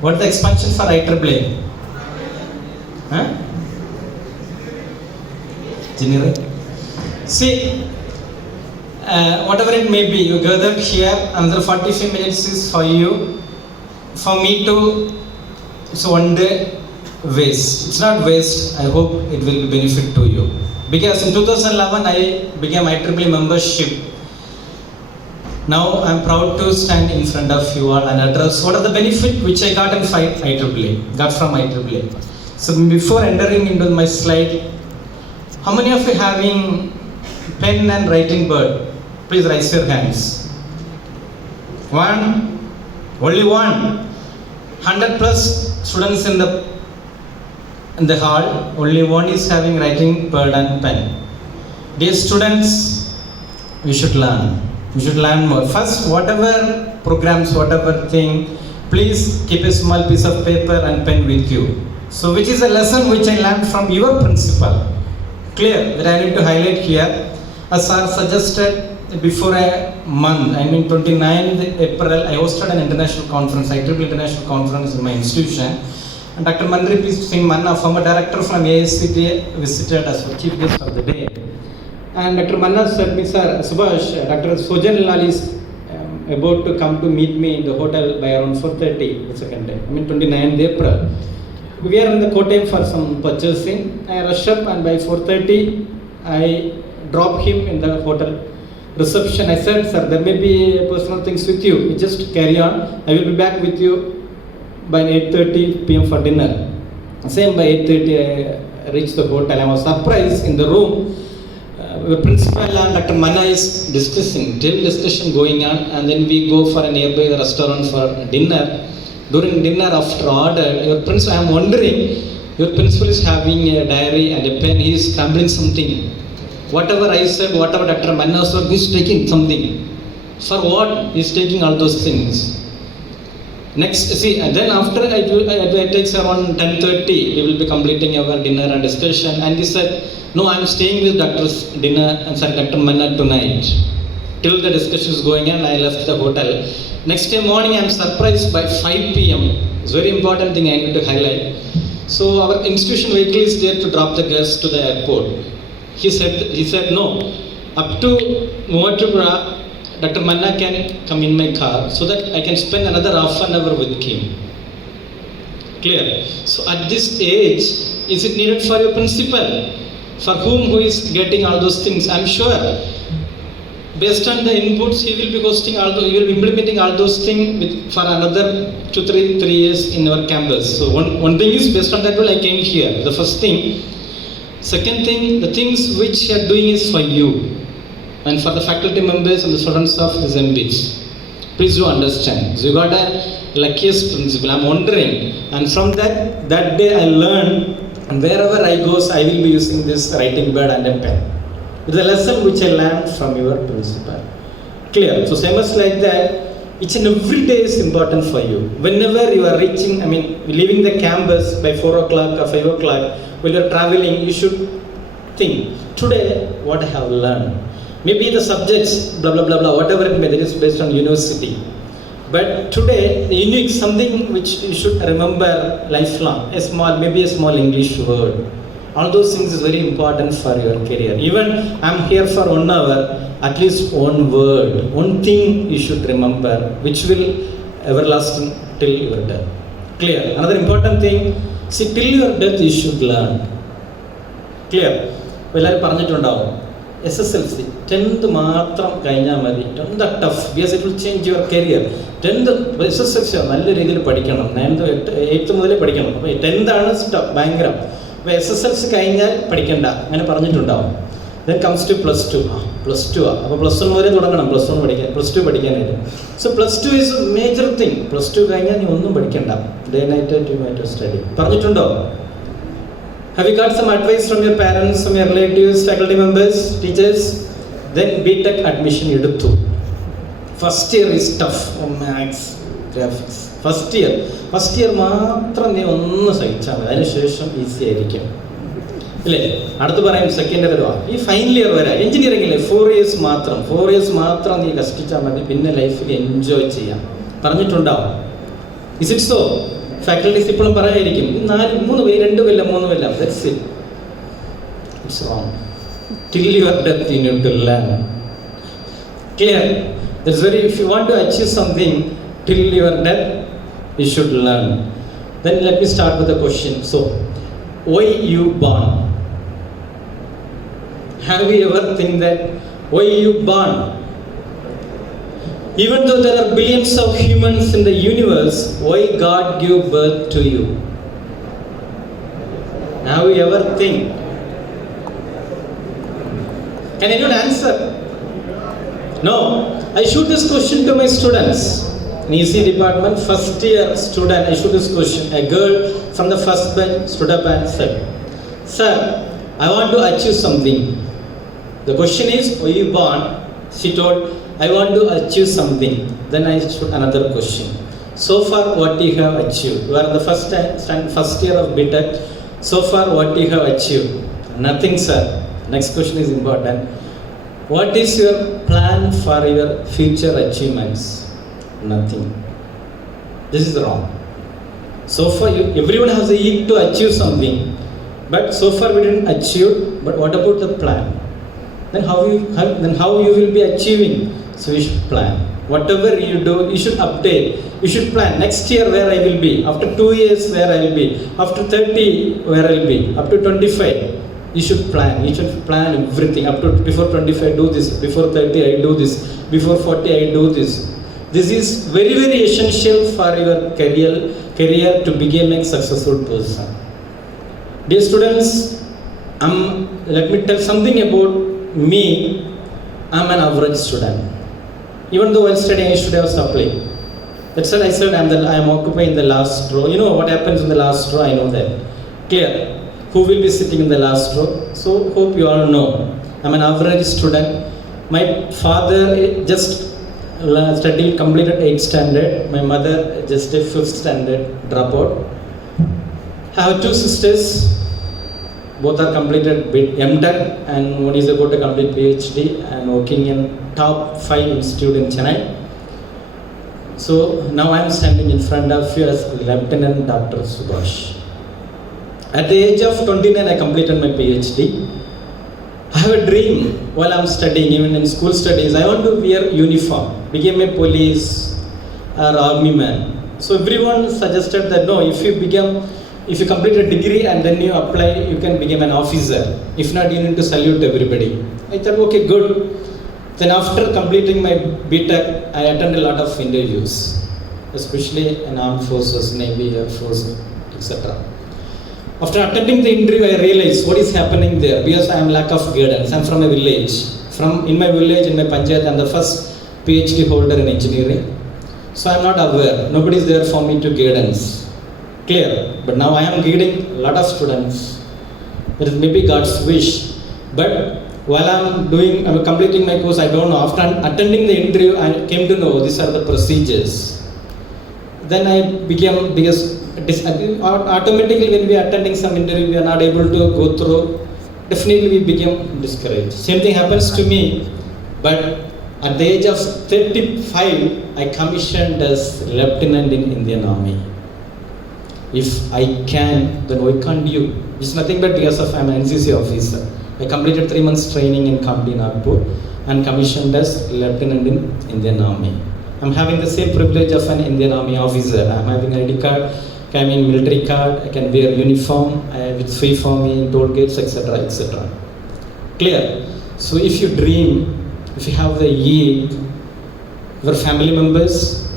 What is the expansion for IEEE? Engineering? See, whatever it may be, you gathered here, another 45 minutes is for you, for me to, so one day waste. It's not waste, I hope it will be benefit to you. Because in 2011 I became IEEE membership. Now I am proud to stand in front of you all and address what are the benefit which I got in IEEE, got from IEEE. So before entering into my slide, how many of you having pen and writing board? Please raise your hands. One, only one. 100 plus students in the hall, only one is having writing pad and pen. Dear students, we should learn. We should learn more. First, whatever programs, whatever thing, please keep a small piece of paper and pen with you. So, which is a lesson which I learned from your principal. Clear that I need to highlight here. As sir suggested, before a month, I mean 29th April, I hosted an international conference, IEEE international conference in my institution. And Dr. Mandri Singh Manna, former director from AICTE, visited as our chief guest of the day. And Dr. Manna said, me, sir, Subhash, Dr. Sojan Lal is about to come to meet me in the hotel by around 4:30 the second day. 29th April. We are in the Kottayam for some purchasing. I rush up and by 4:30 I drop him in the hotel reception. I said, sir, there may be personal things with you. You just carry on. I will be back with you by 8:30 p.m. for dinner. Same by 8:30 I reached the hotel. I was surprised in the room. The principal and Dr. Manna is discussing, discussion going on, and then we go for a nearby restaurant for dinner. During dinner after order, your principal, I am wondering, your principal is having a diary and a pen, he is scribbling something. Whatever I said, whatever Dr. Manna said, he is taking something. For what? He is taking all those things. Next, see, and then after it takes around 10:30, we will be completing our dinner and discussion. And he said, no, I am staying with Dr. Manna tonight. Till the discussion is going on, I left the hotel. Next day morning, I am surprised by 5 p.m. It's a very important thing I need to highlight. So our institution vehicle is there to drop the guests to the airport. He said no. Up to Movatupura, Dr. Manna can come in my car so that I can spend another half an hour with him. Clear? So at this age, is it needed for your principal? For who is getting all those things? I'm sure based on the inputs, he will be implementing all those things for another 3 years in our campus. So one thing is, based on that I came here. The first thing. Second thing, the things which you are doing is for you and for the faculty members and the students of this MBits. Please do understand. So you got a luckiest principal. I'm wondering, and from that day I learned, and wherever I go, I will be using this writing pad and a pen. It's a lesson which I learned from your principal. Clear? So same as like that, each and every day is important for you. Whenever you are leaving the campus by 4 o'clock or 5 o'clock, while you are traveling, you should think, today what I have learned. Maybe the subjects, blah, blah, blah, blah, whatever it may be, that is based on university. But today, the unique, something which you should remember lifelong, maybe a small English word. All those things is very important for your career. Even I'm here for 1 hour, at least one word, one thing you should remember, which will everlasting till your death. Clear? Another important thing, see, till your death you should learn. Clear? Well, SSLC, 10th മാത്രം കഴിഞ്ഞാൽ മതി. 10th tough, because it will change your career. 10th SSLC നല്ല രീതിയിൽ പഠിക്കണം. 9th 8th മുതലേ പഠിക്കണം. അപ്പോൾ 10th ആണ് ഭയങ്കരം. അപ്പോൾ SSLC കഴിഞ്ഞാൽ പഠിക്കണ്ട, അങ്ങനെ പറഞ്ഞിട്ടുണ്ടാവും. Then comes to plus 2. Plus 2 അപ്പോൾ plus 1 മുതലേ തുടങ്ങണം. plus 1 പഠിക്കാൻ, plus 2 പഠിക്കാനായിട്ട്. So plus 2 is a major thing. plus 2 കഴിഞ്ഞാൽ നീ ഒന്നും പഠിക്കണ്ട. Day night you might study. പറഞ്ഞിട്ടുണ്ടോ? Have you got some advice from your parents, from your relatives, faculty members, teachers? Then B.Tech admission eduthu. First year is tough. Maths, graphics. First year മാത്രം നീ ഒന്ന് സഹിച്ചാൽ മതി. അതിനുശേഷം easy ആയിരിക്കും. അല്ലേ? അടുത്ത് പറയും സെക്കൻഡ് ഇയർ വരുവാ. ഈ ഫൈനൽ ഇയർ വരെ എഞ്ചിനീയറിംഗിലെ 4 years മാത്രം നീ കഷ്ടിച്ചാൽ മതി. പിന്നെ ലൈഫിൽ എൻജോയ് ചെയ്യാം. പറഞ്ഞിട്ടുണ്ടാവും. Is it so? Faculties ഇപ്പോഴും പറയായിരിക്കും 2 കൊല്ലം that's it. It's wrong. Till your death you need to learn. Clear? That's very, if you want to achieve something till your death you should learn. Then let me start with a question. So why you born? Have you ever think that why you born? Even though there are billions of humans in the universe, why God gave birth to you? Have you ever think? Can anyone answer? No. I shoot this question to my students. In EC department, first year student, I shoot this question. A girl from the first bench stood up and said, "Sir, I want to achieve something." The question is, why you born? She told, I want to achieve something. Then I shoot another question. So far, what you have achieved? You are in the first year of B.Tech. So far, what you have achieved? Nothing, sir. Next question is important. What is your plan for your future achievements? Nothing. This is wrong. So far, everyone has a need to achieve something, but so far we didn't achieve. But what about the plan? Then how you will be achieving? So you should plan. Whatever you do, you should update. You should plan. Next year where I will be. After 2 years where I will be. After 30 where I will be. Up to 25. You should plan. You should plan everything. Up to before 25 do this. Before 30 I do this. Before 40 I do this. This is very very essential for your career to become a successful person. Dear students, let me tell something about me. I'm an average student. Even though while studying, I should have supply. That's why I said I am occupying the last row. You know what happens in the last row? I know that. Clear? Who will be sitting in the last row? So hope you all know. I'm an average student. My father just completed 8th standard. My mother just a 5th standard dropout. I have 2 sisters. Both are completed M.Tech and one is about to complete PhD and working in top 5 institute in Chennai. So now I am standing in front of you as Lieutenant Dr. Subhash. At the age of 29, I completed my PhD. I have a dream while I am studying, even in school studies. I want to wear uniform, become a police or army man. So everyone suggested that no, if you complete a degree and then you apply, you can become an officer. If not, you need to salute everybody. I thought, okay, good. Then after completing my B.Tech, I attended a lot of interviews, especially in armed forces, Navy, Air Force, etc. After attending the interview, I realized what is happening there because I am lack of guidance. I am from a village. In my village, in my panchayat, I am the first PhD holder in engineering. So I am not aware. Nobody is there for me to guidance. Clear? But now I am guiding a lot of students. It is maybe God's wish. But while I am completing my course, I don't know. After attending the interview, I came to know these are the procedures. Then I became, because automatically when we are attending some interview, we are not able to go through, definitely we became discouraged. Same thing happens to me, but at the age of 35, I commissioned as lieutenant in Indian Army. If I can, then why can't you? It's nothing but because of I'm an NCC officer. I completed 3 months training in Kamdi, Nagpur and commissioned as lieutenant in Indian Army. I'm having the same privilege of an Indian Army officer. I'm having an ID card, carrying military card, I can wear uniform, it's free for me in toll gates, etc., etc. Clear? So if you dream, if you have the yield, your family members,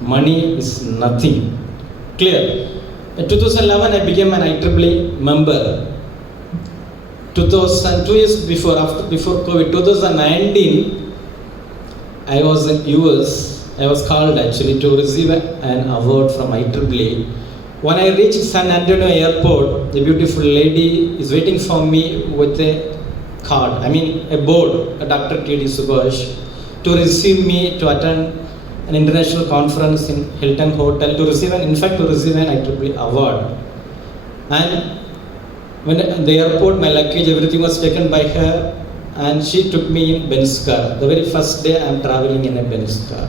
money is nothing. Clear? In 2011, I became an IEEE member. 2 years before COVID, 2019, I was in US. I was called actually to receive an award from IEEE. When I reached San Antonio airport, the beautiful lady is waiting for me with a card, a board, Dr. K.D. Subhash, to receive me to attend an international conference in Hilton Hotel, to receive an IEEE award. And when at the airport, my luggage, everything was taken by her, and she took me in Benz car. The very first day I am traveling in a Benz car.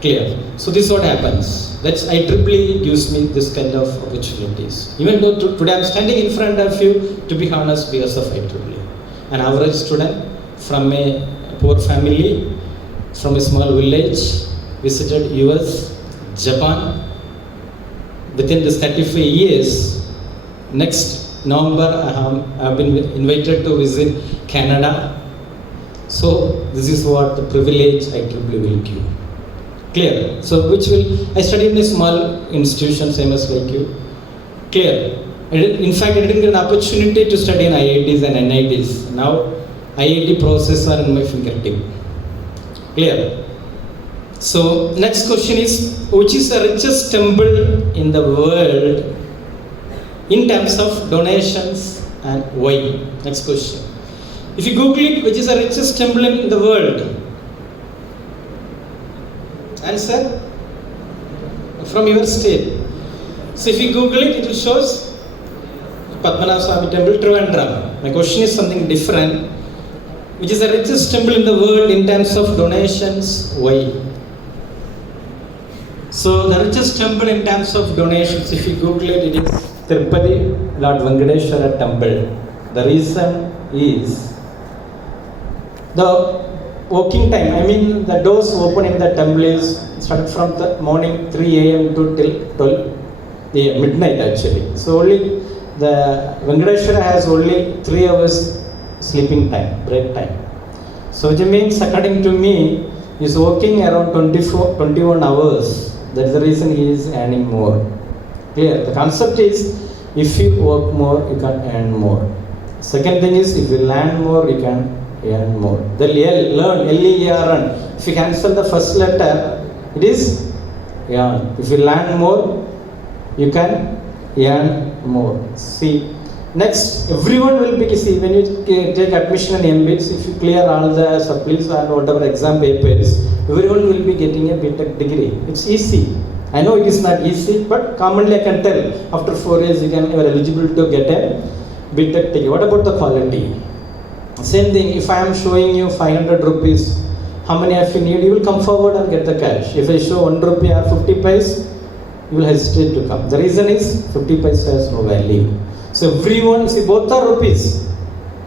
Clear? So this is what happens. That's IEEE gives me this kind of opportunities. Even though today I am standing in front of you, to be honest, because of IEEE. An average student from a poor family, from a small village, visited US, Japan. Within this 35 years, next November I have been invited to visit Canada. So this is what the privilege IEEE will give. Clear? So I studied in a small institution, same as like you. Clear? In fact, I didn't get an opportunity to study in IITs and NITs. Now, IIT process are in my fingertip. Clear? So, next question is, which is the richest temple in the world in terms of donations and why? Next question. If you Google it, which is the richest temple in the world? Answer? From your state. So if you Google it, it will show Padmanabha Swami Temple, Trivandrum. My question is something different. Which is the richest temple in the world in terms of donations? Why? So the richest temple in terms of donations, if you Google it, it is Tirupati Lord Venkateshwara temple. The reason is the working time. I mean the doors open in the temple is started from the morning 3 a.m. to till 12 a.m. midnight actually. So only the Venkateshwara has only 3 hours sleeping time, break time. So which means according to me, he is working around 21 hours. That's the reason he is earning more. Clear? The concept is if you work more, you can earn more. Second thing is if you learn more, you can earn more. The learn, L-E-A-R-N. If you cancel the first letter, it is earn. If you learn more, you can earn more. See, next, everyone will be, see, when you take admission in MBITS, if you clear all the supplies and whatever exam papers, everyone will be getting a B.Tech degree. It's easy. I know it is not easy, but commonly I can tell, after 4 years you are eligible to get a B.Tech degree. What about the quality? Same thing, if I am showing you 500 rupees, how many of you need? You will come forward and get the cash. If I show 1 rupee or 50 paise, you will hesitate to come. The reason is 50 paise has no value. So everyone, see, both are rupees.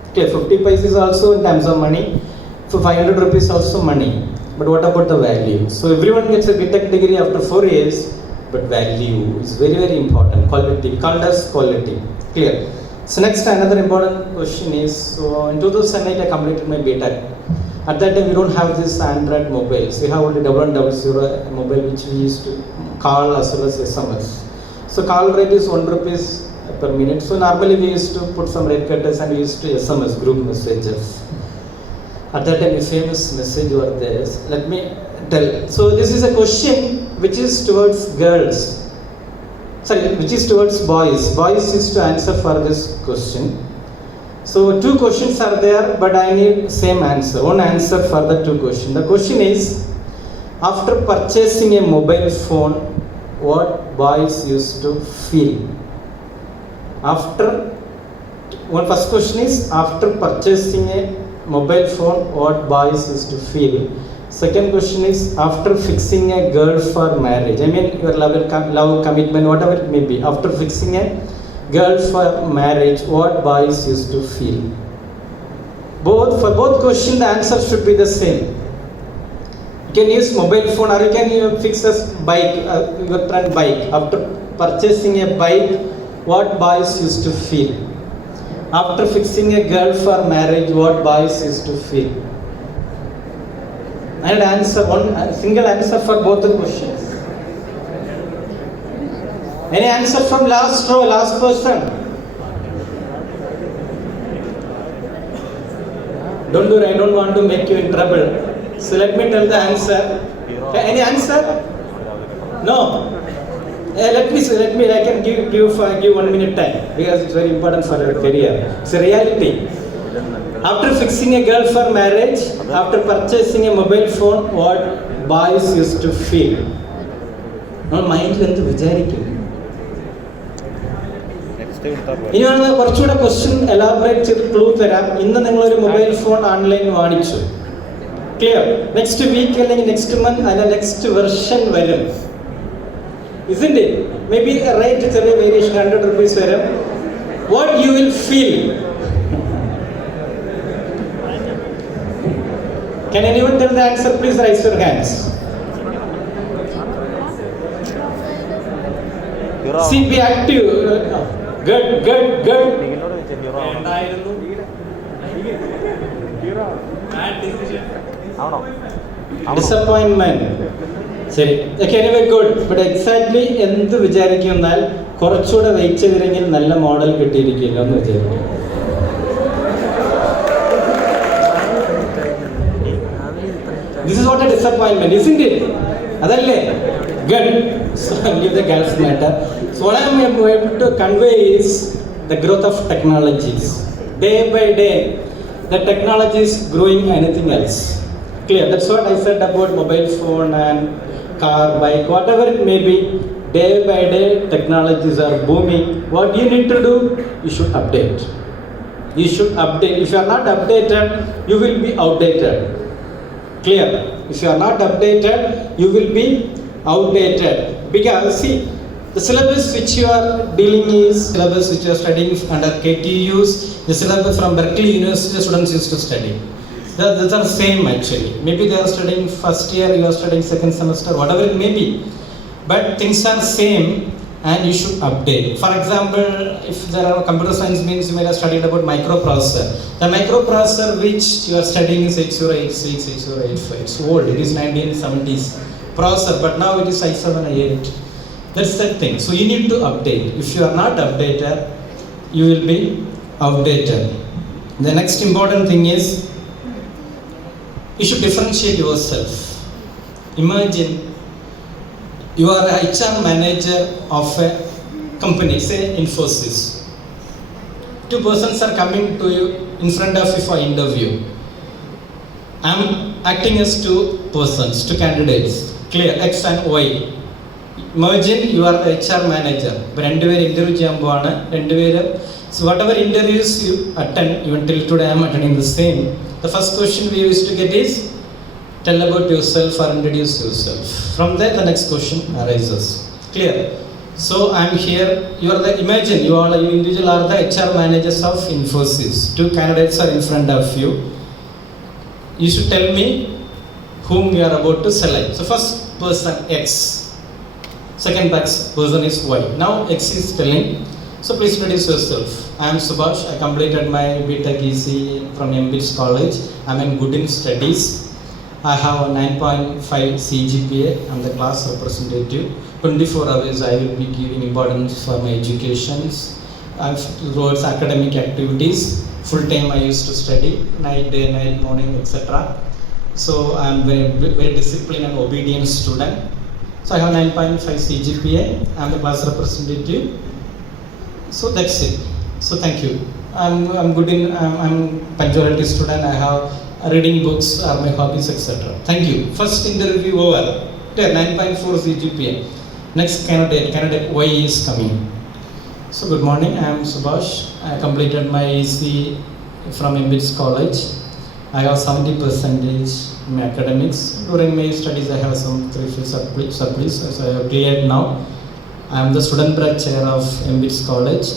Okay, 50 paise is also in terms of money. So 500 rupees also money. But what about the value? So everyone gets a B.Tech degree after 4 years, but value is very, very important. Quality, called as quality. Clear? So next, another important question is, so in 2008 I completed my B.Tech. At that time we don't have this Android mobiles. We have only 1100 mobile which we used to call as well as SMS. So call rate is 1 rupees per minute. So normally we used to put some rate cutters and we used to SMS group messages. At that time a famous message was there. Let me tell. So this is a question which is towards girls. Sorry, which is towards boys. Boys is to answer for this question. So 2 questions are there, but I need same answer. One answer for the 2 questions. The question is, after purchasing a mobile phone, what boys used to feel? First question is, after purchasing a mobile phone, what boys used to feel? Second question is, after fixing a girl for marriage, I mean your love commitment, whatever it may be, after fixing a girl for marriage, what boys used to feel? For both questions, the answer should be the same. You can use mobile phone or you can fix a bike, your friend bike. After purchasing a bike, what boys used to feel? After fixing a girl for marriage, what boys used to feel? And answer one single answer for both the questions. Any answer from last row, last person? Don't worry, I don't want to make you in trouble. So let me tell the answer. Any answer? No. Let me. I can give 1 minute time because it's very important for your career. It's a reality. After fixing a girl for marriage, after purchasing a mobile phone, what boys used to feel? No mind endu vicharikum. ഇനി വേണമെങ്കിൽ കുറച്ചുകൂടെ question elaborate ചെയ്ത് clue തരാം. ഇന്ന് നിങ്ങളൊരു mobile phone online വാങ്ങിച്ചു, clear. Next week അല്ലെങ്കിൽ next month അതിന്റെ നെക്സ്റ്റ് വെർഷൻ വരും. Isn't it? Maybe a rate ചെറിയ വേരിയേഷൻ 100 rupees വരും. What you will feel? Can anyone tell the answer? Please raise your hands. See, be active. Good. Disappointment. ശരി. Okay, anyway, good. But exactly എന്ത് വിചാരിക്കും എന്നാൽ കുറച്ചുകൂടെ wait ചെയ്തില്ലെങ്കിൽ നല്ല model കിട്ടിയിരിക്കില്ല എന്ന് വിചാരിക്കും. This is what a disappointment, isn't it? Adalle? Good. So leave the girls matter. So what I am able to convey is the growth of technologies. Day by day, the technology is growing anything else. Clear? That's what I said about mobile phone and car, bike, whatever it may be. Day by day, technologies are booming. What you need to do? You should update. You should update. If you are not updated, you will be outdated. Clear? If you are not updated, you will be outdated. Because see, the syllabus which you are dealing is syllabus which you are studying under KTUs, the syllabus from Berkeley University students used to study. Those are same actually. Maybe they are studying first year, you are studying second semester, whatever it may be. But things are same and you should update. For example, if there are computer science means you may have studied about microprocessor. The microprocessor which you are studying is 8086, 8085. It's old, it is 1970s processor, but now it is i7, i8. That's the thing. So you need to update. If you are not updated, you will be outdated. The next important thing is you should differentiate yourself. Imagine you are a HR manager of a company, say Infosys. Two persons are coming to you in front of you for interview. I am acting as two persons, two candidates, clear, X and Y. Imagine you are the HR manager. So whatever interviews you attend, even till today I am attending the same. The first question we used to get is, tell about yourself or introduce yourself. From there the next question arises. Clear? So I am here, you individual are the HR managers of Infosys. Two candidates are in front of you. You should tell me whom you are about to select. So first person X. Second person is Y. Now X is telling, so please introduce yourself. I am Subhash. I completed my B.Tech EC from MBITS College. I am good in studies. I have a 9.5 CGPA. I am the class representative. 24 hours I will be giving importance for my educations. Towards academic activities. Full time I used to study. Night, day, night, morning, etc. So I am very disciplined and obedient student. So I have 9.5 CGPA. I am the class representative. So that's it. So thank you. I'm good in. I'm punctuality student. I have reading books are my hobbies, etc. Thank you. First interview over. There 9.4 CGPA. Next candidate Y is coming. So good morning. I am Subhash. I completed my EC from MBITS College. I have 70% in my academics. During my studies, I have some 3 supplies, so I have cleared now. I am the student branch chair of MBITS College.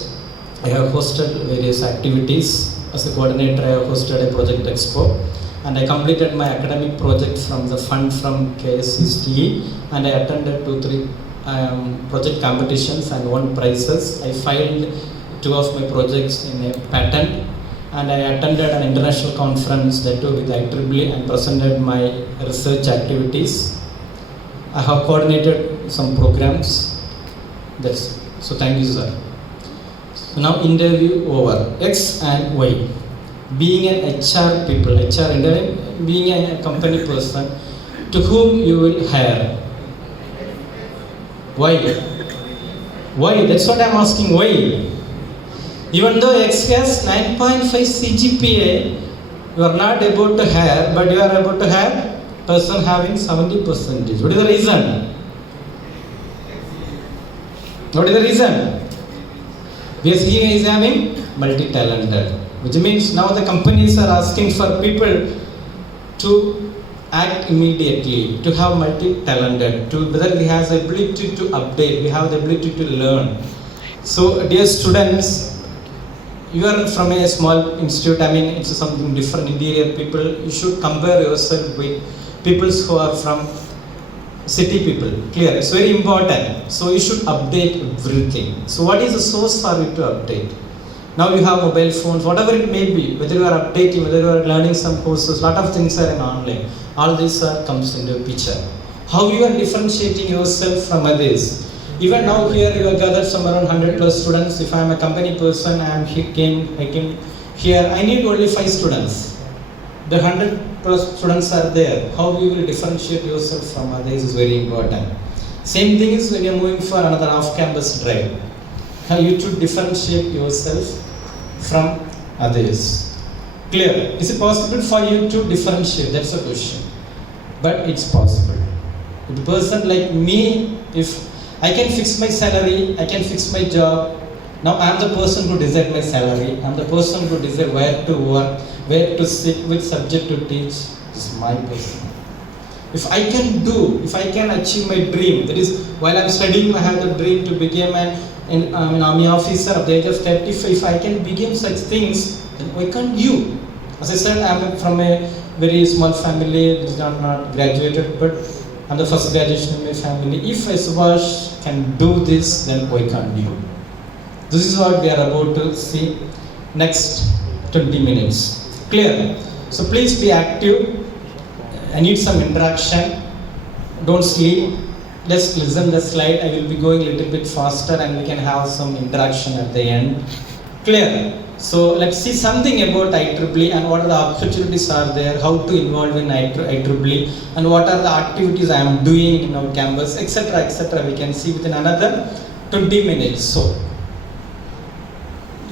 I have hosted various activities. As a coordinator, I have hosted a project expo. And I completed my academic project from the fund from KSCSTE. And I attended 2-3 project competitions and won prizes. I filed 2 of my projects in a patent. And I attended an international conference that too with IEEE and presented my research activities. I have coordinated some programs. That's it. So thank you, sir. So now interview over. X and Y. Being an HR people, HR interview, being a company person, to whom you will hire. Why? Why? That's what I'm asking. Why? Even though X has 9.5 CGPA, you are not able to hire, but you are able to hire person having 70%. What is the reason? What is the reason? Because he is having multi-talented, which means now the companies are asking for people to act immediately, to have multi-talented, to whether he has the ability to update, we have the ability to learn. So dear students, you are from a small institute, I mean it's something different, interior people, you should compare yourself with people who are from city people, clear, it's very important. So you should update everything. So what is the source for you to update? Now you have mobile phones, whatever it may be, whether you are updating, whether you are learning some courses, lot of things are in online. All this comes into picture. How you are differentiating yourself from others? Even now here you have gathered some around 100 plus students. If I am a company person, I came here, I need only 5 students. The 100 plus students are there. How you will differentiate yourself from others is very important. Same thing is when you are moving for another off-campus drive. How you should differentiate yourself from others. Clear? Is it possible for you to differentiate? That's the question. But it's possible. If a person like me, if I can fix my salary, I can fix my job. Now I am the person who decides my salary. I am the person who decides where to work, where to sit, which subject to teach. This is my person. If I can achieve my dream, that is, while I'm studying, I have the dream to become an army officer at the age of 35. If I can become such things, then why can't you? As I said, I'm from a very small family, not graduated, but I'm the first graduation in my family. If I, Subhash, can do this, then why can't you? This is what we are about to see next 20 minutes. Clear? So please be active. I need some interaction. Don't sleep. Just listen the slide. I will be going a little bit faster and we can have some interaction at the end. Clear? So let's see something about IEEE and what are the opportunities are there, how to involve in IEEE and what are the activities I am doing in our campus, etc. etc. We can see within another 20 minutes. So,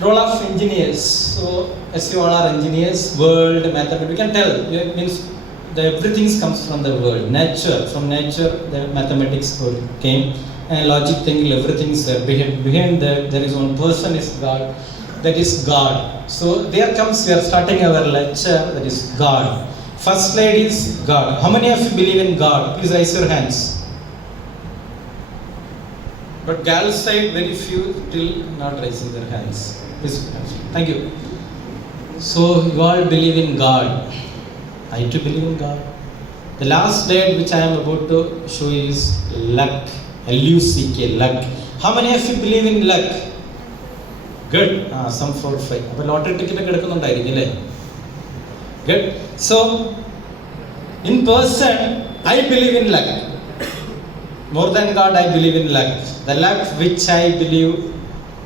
role of engineers. So, as you all are engineers, world, mathematics, we can tell. It means everything comes from the world, nature. From nature, the mathematics came, and logic thinking, everything is there. Behind that, there is one person, is God. That is God. So there comes, we are starting our lecture. That is God. First slide is God. How many of you believe in God? Please raise your hands. But girls side, very few still not raising their hands. Please, thank you. So you all believe in God. I too believe in God. The last slide which I am about to show is luck. L-U-C-K, luck. How many of you believe in luck? Good. Some 4, 5. But lottery ticket good. So, in person, I believe in luck. More than God, I believe in luck. The luck which I believe,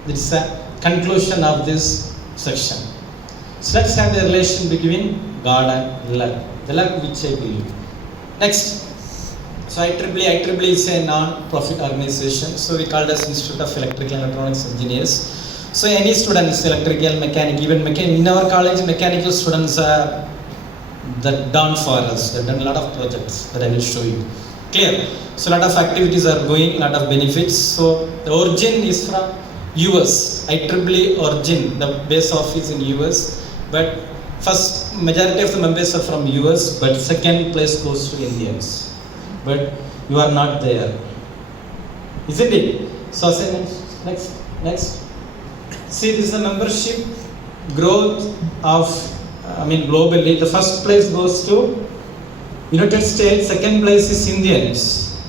it's a conclusion of this section. So let's have the relation between God and luck. The luck which I believe. Next. So IEEE is a non-profit organization. So we call it as Institute of Electrical and Electronics Engineers. So any student is electrical, mechanical, even in our college, mechanical students are done for us. They've done a lot of projects that I will show you. Clear? So a lot of activities are going, a lot of benefits. So the origin is from US. IEEE origin, the base office in US. But first, majority of the members are from US, but second place goes to Indians. But you are not there. Isn't it? So next. See, this is the membership growth of, globally. The first place goes to United States, second place is Indians.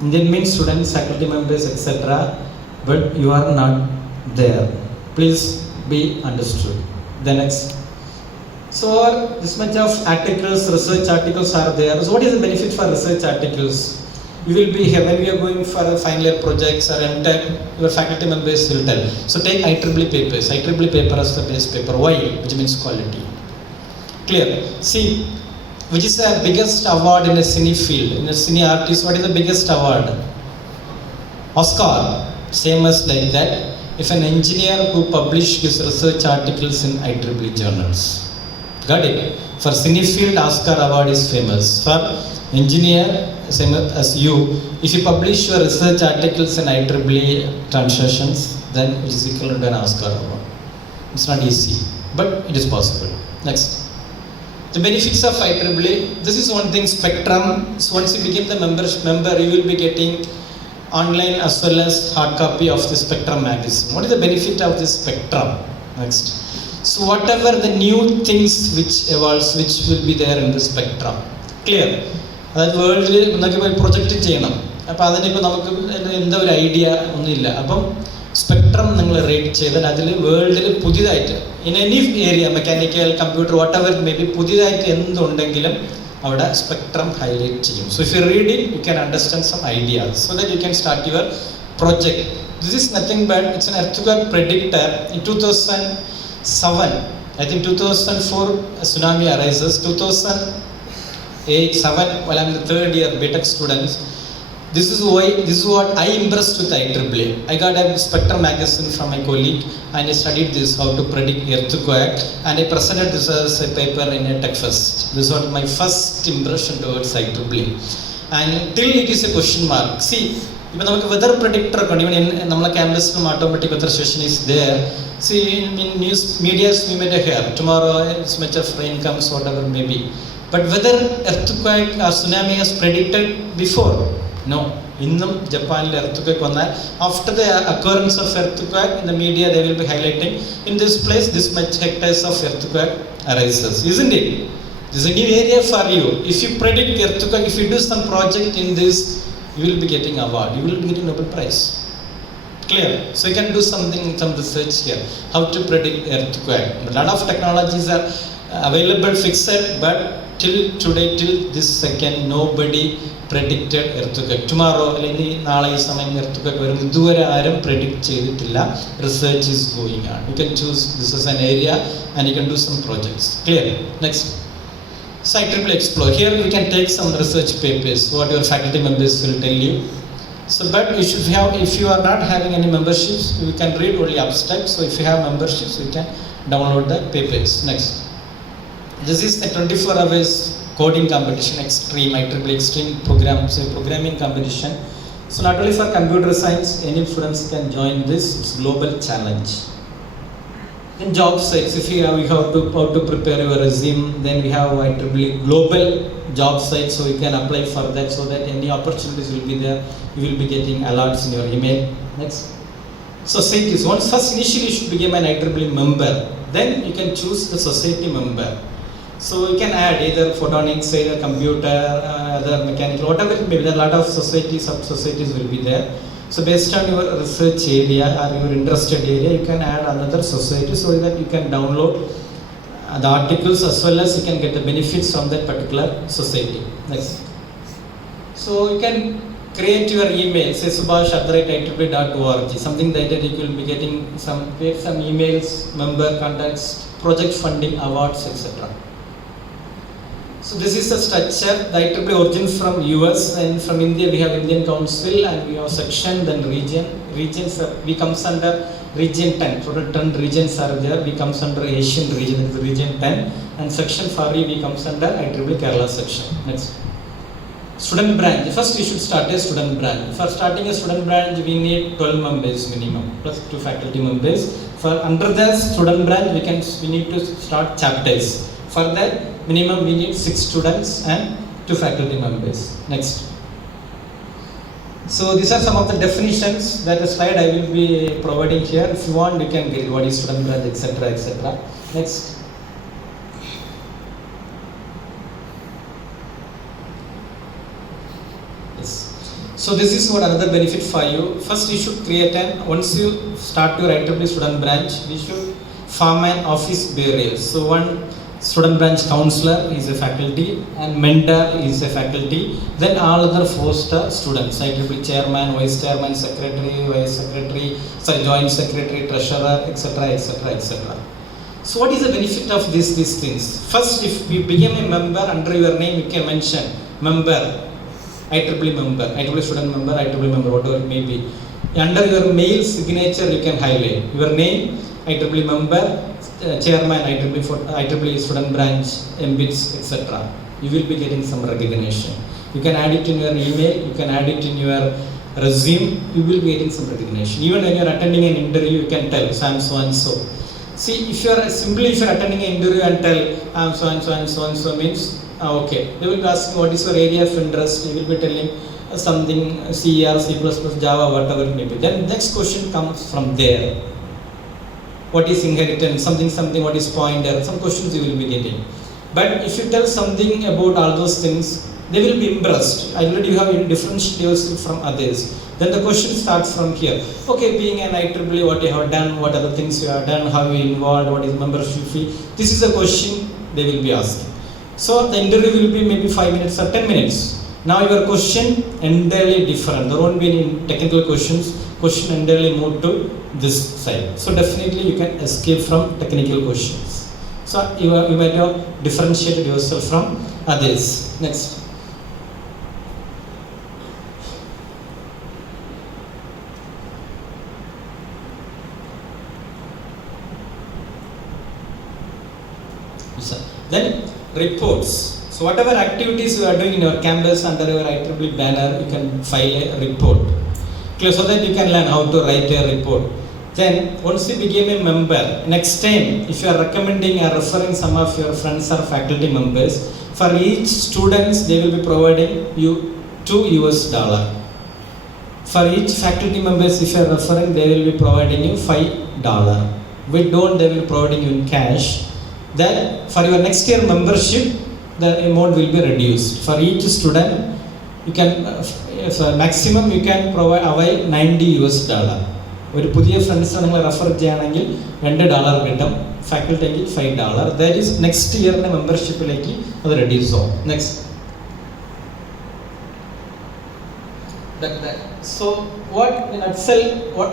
Indian means students, faculty members, etc. But you are not there. Please be understood. The next. So this much of articles, research articles are there. So what is the benefit for research articles? You will be here when we are going for a final year projects or M.Tech, your faculty members will tell. So take IEEE papers. IEEE paper as the base paper. Why? Which means quality. Clear? See, which is the biggest award in a cine field? In a cine artist, what is the biggest award? Oscar. Same as like that. If an engineer who publishes his research articles in IEEE journals. Got it? For cine field, Oscar award is famous. For engineer, same as you, if you publish your research articles in IEEE translations, then it is equivalent to an Oscar award. It's not easy, but it is possible. Next. The benefits of IEEE, this is one thing, Spectrum. So once you become the member, you will be getting online as well as hard copy of the Spectrum magazine. What is the benefit of this Spectrum? Next. So whatever the new things which evolves, which will be there in the Spectrum. Clear? അതായത് വേൾഡിൽ നമുക്ക് project ചെയ്യണം. അപ്പോൾ അതിനിപ്പോൾ നമുക്ക് എന്താ ഒരു idea ഒന്നുമില്ല. അപ്പം സ്പെക്ട്രം നിങ്ങൾ റേറ്റ് ചെയ്താൽ അതിൽ വേൾഡിൽ പുതിയതായിട്ട് in any area mechanical computer whatever may be പുതിയതായിട്ട് എന്തുണ്ടെങ്കിലും അവിടെ സ്പെക്ട്രം ഹൈലൈറ്റ് ചെയ്യും. So if you read it you can understand some ideas so that you can start your project. This is nothing but it's an earthquake predictor. In 2007, I think 2004 a tsunami arises. 2008, 7, while I'm in the third year B.Tech students. This is what I impressed with IEEE. I got a Spectrum magazine from my colleague and I studied this, how to predict earthquake, and I presented this as a paper in a tech fest. This was my first impression towards IEEE. And till it is a question mark. See, even the weather predictor, even in our campus, automatic weather station is there. See, in news media, we may hear tomorrow, it's much of rain comes, whatever may be. But whether earthquake or tsunami was predicted before? No. Innum Japan earthquake vannal, after the occurrence of earthquake in the media they will be highlighting, in this place this much hectares of earthquake arises, isn't it? This is a new area for you. If you predict earthquake, if you do some project in this, you will be getting award, you will be getting Nobel Prize. Clear? So you can do something, some research here, how to predict earthquake. A lot of technologies are available, fixed, but till today, till this second, nobody predicted earthquake. Tomorrow, earthquake predict research is going on. You can choose this as an area and you can do some projects. Clear? Next. So IEEE Explore. Here we can take some research papers, what your faculty members will tell you. So, but you should have, if you are not having any memberships, you can read only abstract. So if you have memberships, you can download the papers. Next. This is a 24 hours coding competition, extreme, IEEE extreme program, so programming competition. So not only for computer science, any students can join this, it's global challenge. In job sites, if you have how to prepare your resume, then we have IEEE global job sites, so you can apply for that, so that any opportunities will be there, you will be getting alerts in your email. Next. Societies, once first initially you should become an IEEE member, then you can choose the society member. So you can add either photonics, either computer, other mechanical, whatever it may be. There are a lot of societies, sub-societies will be there. So based on your research area or your interested area, you can add another society so that you can download the articles as well as you can get the benefits from that particular society. Next. So you can create your email, say subhash@iee.org, something like that you will be getting some emails, member contacts, project funding, awards, etc. So this is the structure. The IEEE origins from US, and from India we have Indian Council, and we have section, then region. Regions we comes under region 10. Total 10 regions are there. We comes under Asian region, that is region 10, and section 4 we comes under IEEE Kerala section. Next. Student branch. First we should start a student branch. For starting a student branch we need 12 members minimum plus 2 faculty members. For under the student branch we need to start chapters. For that minimum we need 6 students and 2 faculty members. Next. So these are some of the definitions. That slide I will be providing here. If you want, you can get what is student branch, etc., etc. Next. Yes. So this is what another benefit for you. First, you should create once you start your IEEE student branch, we should form an office burial. So one student branch counselor is a faculty and mentor is a faculty. Then all other 4 students, IEEE chairman, vice chairman, secretary, joint secretary, treasurer, etc., etc., etc. So what is the benefit of these things? First, if you become a member, under your name you can mention member, IEEE member, IEEE student member, IEEE member, whatever it may be. Under your mail signature you can highlight your name, IEEE member, chairman, IEEE student branch, MBITS, etc. You will be getting some recognition. You can add it in your email, you can add it in your resume, you will be getting some recognition. Even when you are attending an interview, you can tell, so I am so and so. See, if you are attending an interview and tell, I am so and so and so and so, means, okay. They will be asking what is your area of interest, you will be telling something C or C++, Java, whatever it may be. Then next question comes from there. What is inheritance, something, what is pointer, some questions you will be getting. But if you tell something about all those things, they will be impressed. Already you have differentiated yourself from others. Then the question starts from here. Okay, being an IEEE, what you have done, what other things you have done, how you involved, what is membership fee. This is a question they will be asking. So the interview will be maybe 5 minutes or 10 minutes. Now your question entirely different. There won't be any technical questions. Question entirely moved to this side. So definitely you can escape from technical questions. So you might have differentiated yourself from others. Next. Then reports. So whatever activities you are doing in your campus under your IEEE banner, you can file a report. Okay, so that you can learn how to write a report. Then once you became a member, next time if you are recommending or referring some of your friends or faculty members, For each students, they will be providing you $2. For each faculty members, if you are referring, they will be providing you $5. We don't, they will be providing you in cash. Then for your next year membership, the amount will be reduced. For each student, you can, maximum you can provide away $90. ഒരു പുതിയ friends നിങ്ങൾ refer ചെയ്യുകയാണെങ്കിൽ $2 കിട്ടും, ഫാക്കൽറ്റിക്ക് $5. That is next ഇയറിൻ്റെ മെമ്പർഷിപ്പിലേക്ക് അത് reduce ആവും. Next. So what in Excel,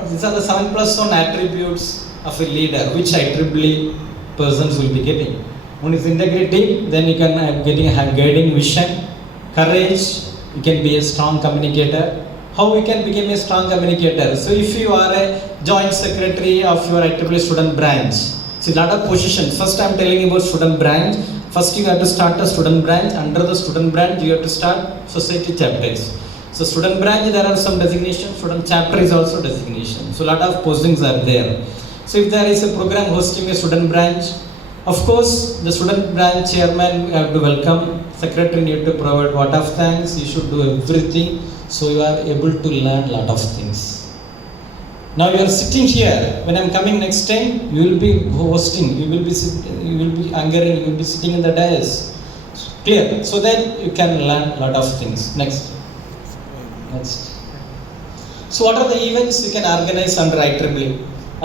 these are the 7+1 attributes of a leader, which IEEE persons will be getting. One is integrity, then you can have guiding vision, courage, you can be a strong communicator. How we can become a strong communicator? So if you are a joint secretary of your IEEE student branch, see lot of positions. First I am telling you about student branch. First you have to start a student branch. Under the student branch you have to start society chapters. So student branch, there are some designations. Student chapter is also designation. So lot of postings are there. So if there is a program hosting a student branch, of course the student branch chairman have to welcome. Secretary need to provide lot of thanks. You should do everything so you are able to learn lot of things. Now you are sitting here. When I am coming next time, you will be hosting. You will be angering. You will be sitting in the dais. Clear? So that you can learn lot of things. Next. So what are the events you can organize under IEEE?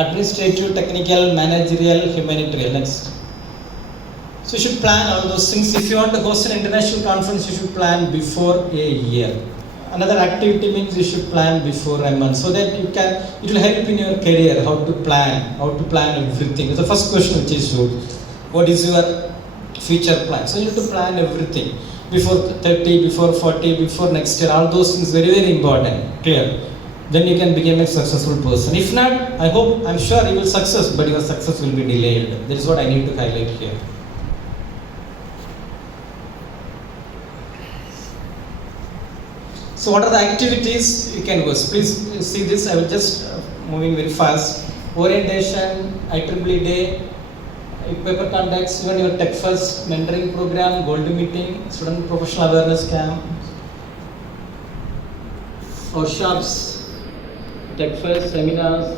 Administrative, technical, managerial, humanitarian. Next. So you should plan all those things. If you want to host an international conference, you should plan before a year. Another activity means you should plan before a month, so that it will help in your career how to plan everything. It's the first question which is should. What is your future plan? So you have to plan everything. Before 30, before 40, before next year, all those things very, very important. Clear? Then you can become a successful person. If not, I'm sure you will success, but your success will be delayed. That is what I need to highlight here. So what are the activities you can go? Please see this. I will just moving very fast. Orientation, IEEE Day, paper contacts, even your Tech First mentoring program, gold meeting, student professional awareness camp, workshops, Tech First seminars.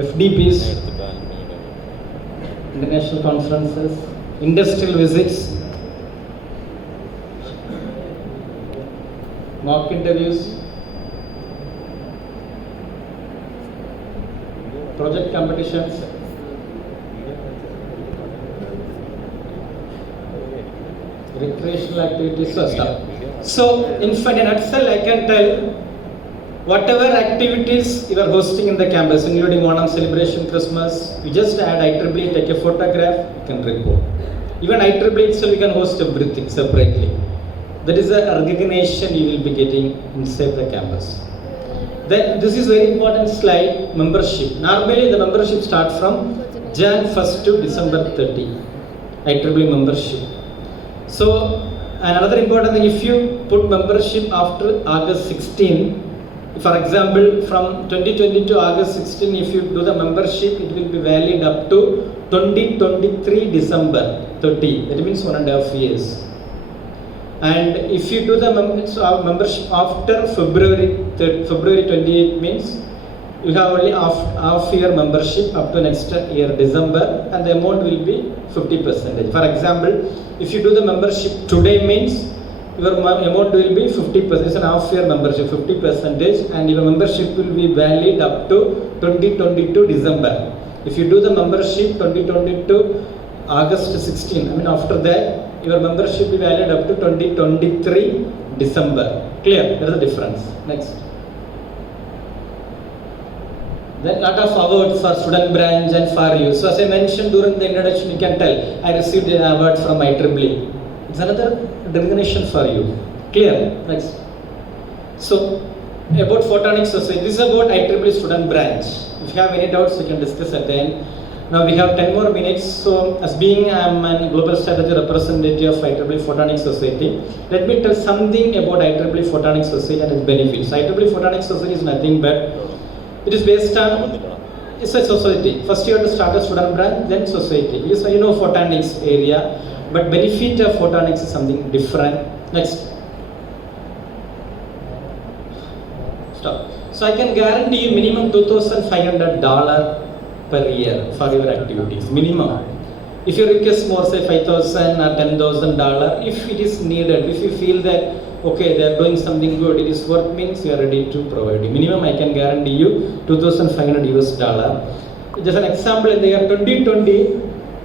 FDPs, international conferences, industrial visits, mock interviews, project competitions, recreational activities, so stuff. So in nutshell, I can tell whatever activities you are hosting in the campus, including Onam celebration, Christmas, you just add IEEE, take a photograph, you can report. Even IEEE itself, you can host everything separately. That is a recognition you will be getting inside the campus. Then this is very important slide, membership. Normally the membership starts from Jan 1st to December 30, IEEE membership. So another important thing, if you put membership after August 16, for example, from 2020 to August 16, if you do the membership, it will be valid up to 2023 December 30. That means 1.5 years. And if you do the membership after February 28 means you have only half year membership up to next year December, and the amount will be 50%. For example, if you do the membership today means your amount will be 50%. It's an half year membership, 50%, and your membership will be valid up to 2022 December. If you do the membership 2022 August 16, after that, your membership will be valid up to 2023 December. Clear? There is a difference. Next. Then lot of awards for student branch and for you. So as I mentioned during the introduction, you can tell I received an award from IEEE. It's another recognition for you. Clear? Next. So about photonic society, this is about IEEE student branch. If you have any doubts, you can discuss at the end. Now we have 10 more minutes. So as being I'm a global strategy representative of IEEE Photonics Society, let me tell something about IEEE Photonics Society and its benefits. IEEE Photonics Society is nothing but it is based on it's a society. First you have to start a student branch, then society. Yes, you know photonics area, but benefit of photonics is something different. Next. Stop. So I can guarantee you minimum $2,500 per year for your activities, minimum. If you request more, say $5,000 or $10,000, if it is needed, if you feel that okay, they are doing something good, it is worth, means you are ready to provide. Minimum I can guarantee you $2,500. Just an example, in the year 2020,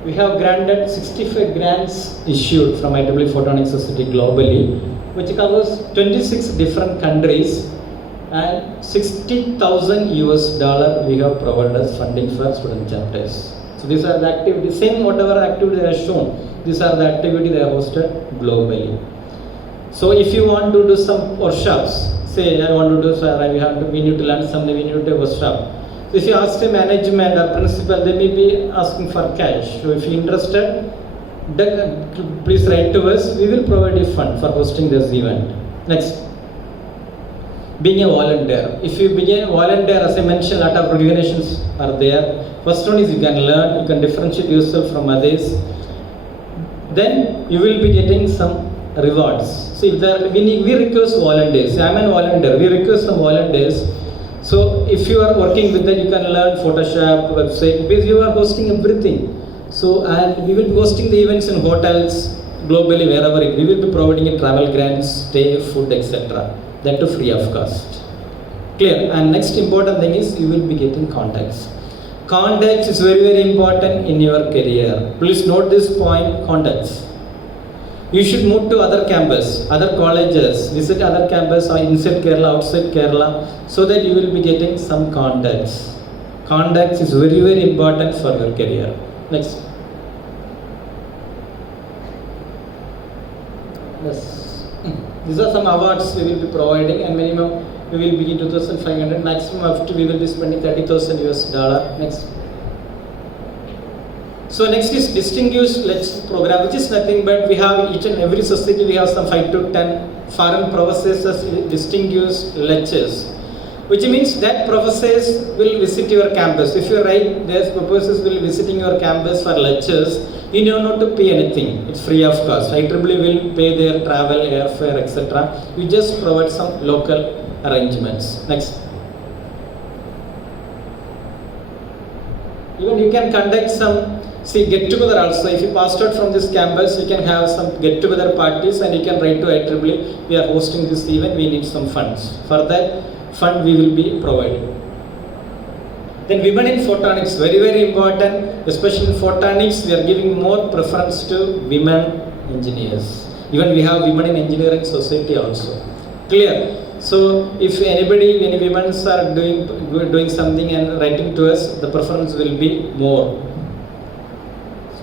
we have granted 65 grants issued from IEEE Photonics Society globally, which covers 26 different countries. And $60,000 we have provided as funding for student chapters. So these are the activities, same whatever activity they are shown, these are the activities they are hosted globally. So if you want to do some workshops, say I want to do, we need to learn something, we need to do a workshop. So if you ask the management or principal, they may be asking for cash. So if you are interested, then please write to us, we will provide you fund for hosting this event. Next. Being a volunteer. If you begin volunteer, as I mentioned, a lot of organizations are there. First one is you can learn, you can differentiate yourself from others. Then you will be getting some rewards. See, we request volunteers. I am a volunteer. We request some volunteers. So if you are working with them, you can learn Photoshop, website, because you are hosting everything. So and we will be hosting the events in hotels globally, wherever it. We will be providing a travel grants, stay, food, etc. That too free of cost. Clear? And next important thing is you will be getting contacts. Contacts is very, very important in your career. Please note this point, contacts. You should move to other campus, other colleges, visit other campus or inside Kerala, outside Kerala, so that you will be getting some contacts. Contacts is very, very important for your career. Next. Yes. These are some awards we will be providing, and minimum we will begin 2,500, maximum up to we will be spending $30,000. Next. So next is distinguished lecture program, which is nothing but we have each and every society we have some 5 to 10 foreign professors as distinguished lectures, which means that professors will visit your campus. If you write, their professors will be visiting your campus for lectures. You don't have to pay anything. It's free of cost. IEEE will pay their travel, airfare, etc. You just provide some local arrangements. Next. Even you can conduct some get together also. If you passed out from this campus, you can have some get together parties, and you can write to IEEE. We are hosting this event. We need some funds. For that fund, we will be providing. Then women in photonics, very, very important, especially in photonics, we are giving more preference to women engineers. Even we have women in engineering society also. Clear? So if anybody, any women are doing something and writing to us, the preference will be more.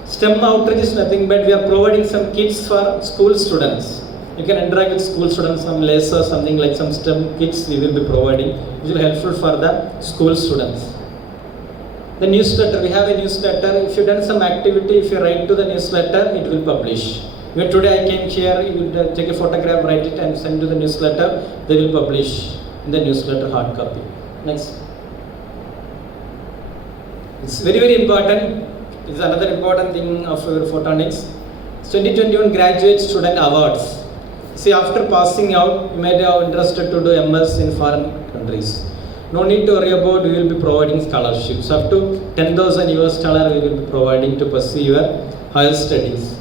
STEM outreach is nothing but we are providing some kits for school students. You can interact with school students, some lessons, something like some STEM kits we will be providing, which will be helpful for the school students. The newsletter, we have a newsletter. If you done some activity, if you write to the newsletter, it will publish. When today I came here, you will take a photograph, write it and send to the newsletter, they will publish in the newsletter hard copy. Next. It's very, very important. It's another important thing of your photonics. 2021 Graduate Student Awards. See, after passing out, you might have interested to do MS in foreign countries. No need to worry about, we will be providing scholarships. Up to $10,000 we will be providing to pursue your higher studies.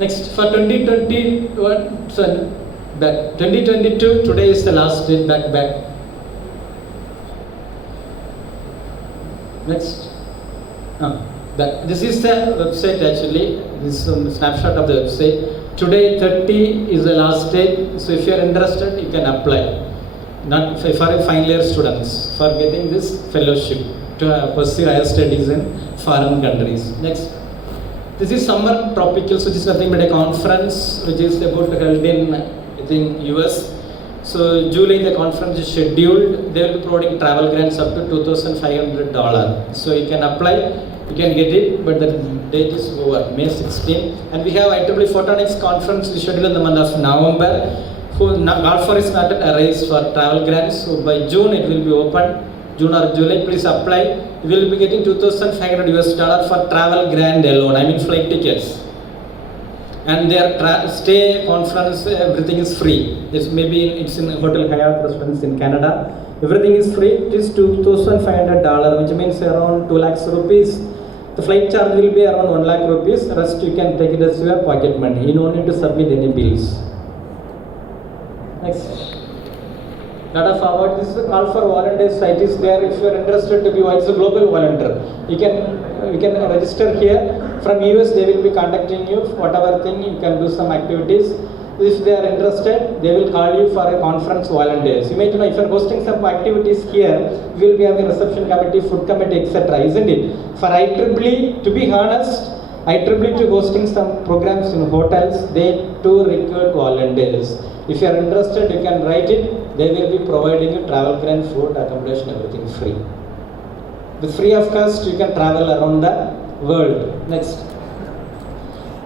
Next, for 2022, today is the last date, back. Next. This is the website actually, this is a snapshot of the website. Today 30 is the last date, so if you are interested, you can apply. Not for final year students for getting this fellowship to pursue higher studies in foreign countries. Next. This is Summer Tropicals, which is nothing but a conference which is about to held in, I think, US. So July the conference is scheduled. They will be providing travel grants up to $2,500. So you can apply, you can get it, but the date is over, May 16. And we have IEEE Photonics conference scheduled in the month of November. Golfer is not a race for travel grants. So by June it will be open. June or July, please apply. You will be getting $2,500 for travel grant alone. I mean flight tickets. And their stay, conference, everything is free. It's in Hotel Hyatt residence in Canada. Everything is free. It is $2,500, which means around 2 lakhs rupees. The flight charge will be around 1 lakh rupees. Rest you can take it as your pocket money. You don't need to submit any bills. Next. Data forward. This is a call for volunteers. Site is there. If you are interested to be, it's a global volunteer. You can register here. From US, they will be contacting you. Whatever thing you can do some activities. If they are interested, they will call you for a conference volunteers. You may know if you are hosting some activities here, we will be having reception committee, food committee, etc. Isn't it? For IEEE, to be honest, IEEE to hosting some programs in hotels, they too recruit volunteers. If you are interested, you can write it. They will be providing you travel grant, food, accommodation, everything free. With free of cost, you can travel around the world. Next.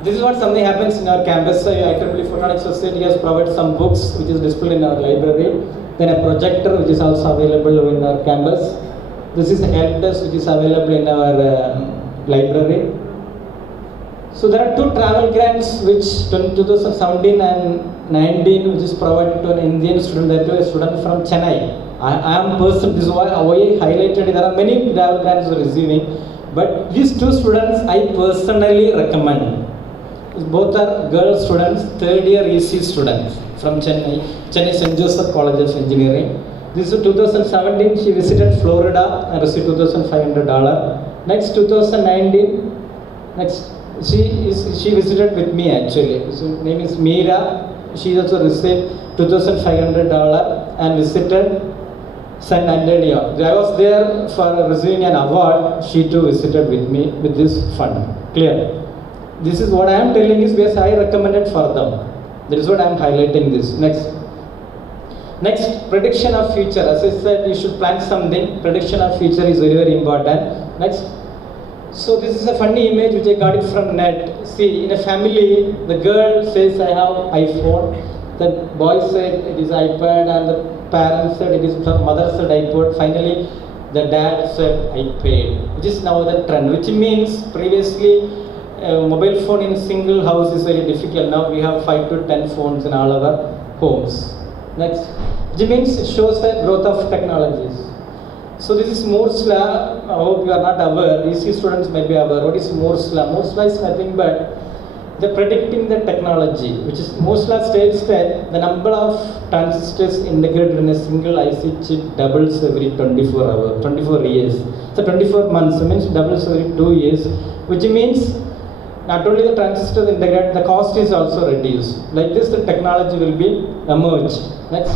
This is what something happens in our campus. IEEE Photonics Society has provided some books which is displayed in our library. Then a projector which is also available in our campus. This is a help desk which is available in our library. So there are 2 travel grants which 2017 and 19 which is provided to an Indian student, that to a student from Chennai. I am person, this is why I highlighted. There are many travel grants receiving, but these 2 students I personally recommend. Both are girl students, 3rd year EC students from Chennai St. Joseph College of Engineering. This is 2017, she visited Florida and received $2,500. Next 2019, next she visited with me actually. So name is Meera. She also received $2,500 and visited San Antonio. I was there for receiving an award. She too visited with me with this fund. Clear? This is what I am telling is because I recommended for them. That is what I am highlighting this. Next, prediction of future. As I said, you should plan something. Prediction of future is very, very important. Next. So this is a funny image which I got it from net. See, in a family, the girl says, I have iPhone. The boy said it is iPad, and the parents said it is, mother said iPod. Finally, the dad said iPad, which is now the trend, which means previously mobile phone in a single house is very difficult. Now we have 5 to 10 phones in all our homes. Next, which means it shows the growth of technologies. So this is Moore's law. I hope you are not aware. EC students may be aware. What is Moore's law? Moore's law is nothing but the predicting the technology, which is Moore's law states that the number of transistors integrated in a single IC chip doubles every 24 years. So 24 months, so means doubles every 2 years, which means not only the transistors integrated, the cost is also reduced. Like this, the technology will be emerged. Next.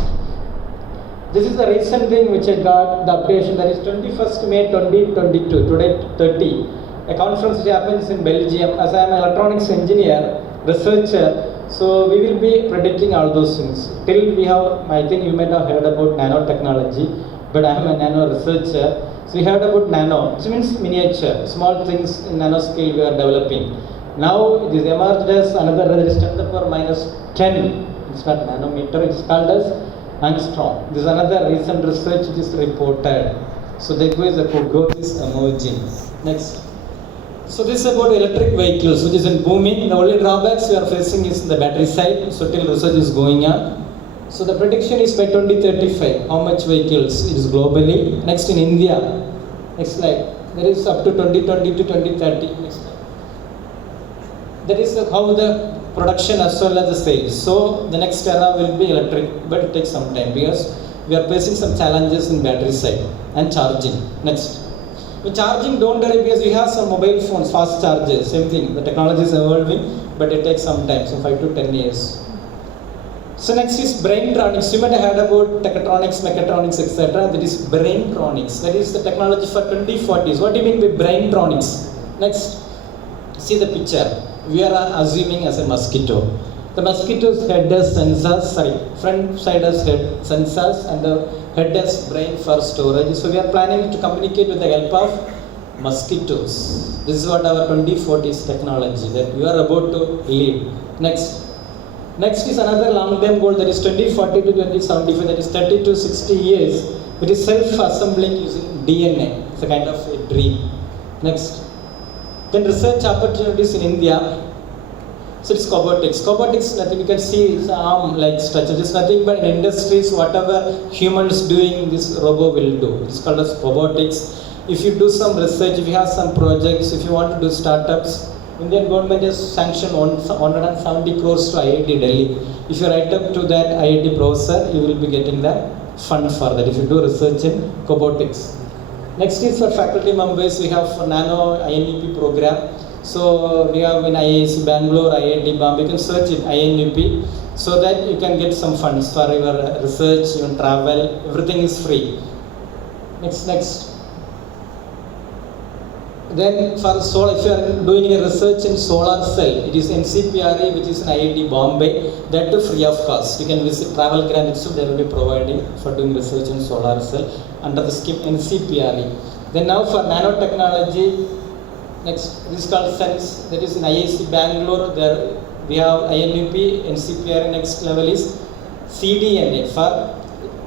This is the recent thing which I got the updation, that is 21st May 2022, today 30. A conference which happens in Belgium. As I am an electronics engineer, researcher, so we will be predicting all those things. Till we have, I think you might have heard about nanotechnology, but I am a nano researcher. So we heard about nano, which means miniature, small things in nanoscale we are developing. Now it is emerged as another, that is 10 to the power minus 10. It's not nanometer, it's called as angstrom. This is another recent research which is reported. So the growth is emerging. Next. So this is about electric vehicles, which is in booming. The only drawbacks we are facing is the battery side. So till research is going on. So the prediction is by 2035, how much vehicles is globally. Next in India. Next slide. There is up to 2020 to 2030. Next slide. That is how the production as well as the sales. So the next era will be electric, but it takes some time because we are facing some challenges in battery side and charging. Next. With charging, don't worry because we have some mobile phones, fast chargers, same thing. The technology is evolving, but it takes some time, so 5 to 10 years. So next is braintronics. You might have heard about techatronics, mechatronics, etc. That is braintronics. That is the technology for 2040s. What do you mean by braintronics? Next, see the picture. We are assuming as a mosquito. The mosquito's head has sensors, front side has head sensors and the head has brain for storage. So we are planning to communicate with the help of mosquitoes. This is what our 2040s technology that we are about to lead. Next is another long-term goal, that is 2040 to 2075, that is 30 to 60 years. It is self-assembling using DNA. It's a kind of a dream. Next. Then research opportunities in India. So it's cobotics. Cobotics, nothing you can see, it's arm-like structure. It's nothing but in industries, whatever humans doing, this robot will do. It's called as cobotics. If you do some research, if you have some projects, if you want to do startups, Indian government has sanctioned 170 crores to IIT Delhi. If you write up to that IIT professor, you will be getting the fund for that if you do research in cobotics. Next is for faculty members, we have Nano INEP program. So we have in IISc Bangalore, IIT Bombay, you can search in INEP so that you can get some funds for your research, your travel, everything is free. Next. Then for solar, if you are doing a research in solar cell, it is NCPRE, which is in IIT Bombay, that too free of cost. You can visit Travel Grand Institute, they will be providing for doing research in solar cell under the scheme NCPRE. Then now for nanotechnology, next, this is called SENSE, that is in IISc Bangalore, there we have INUP, NCPRE, next level is CDNA for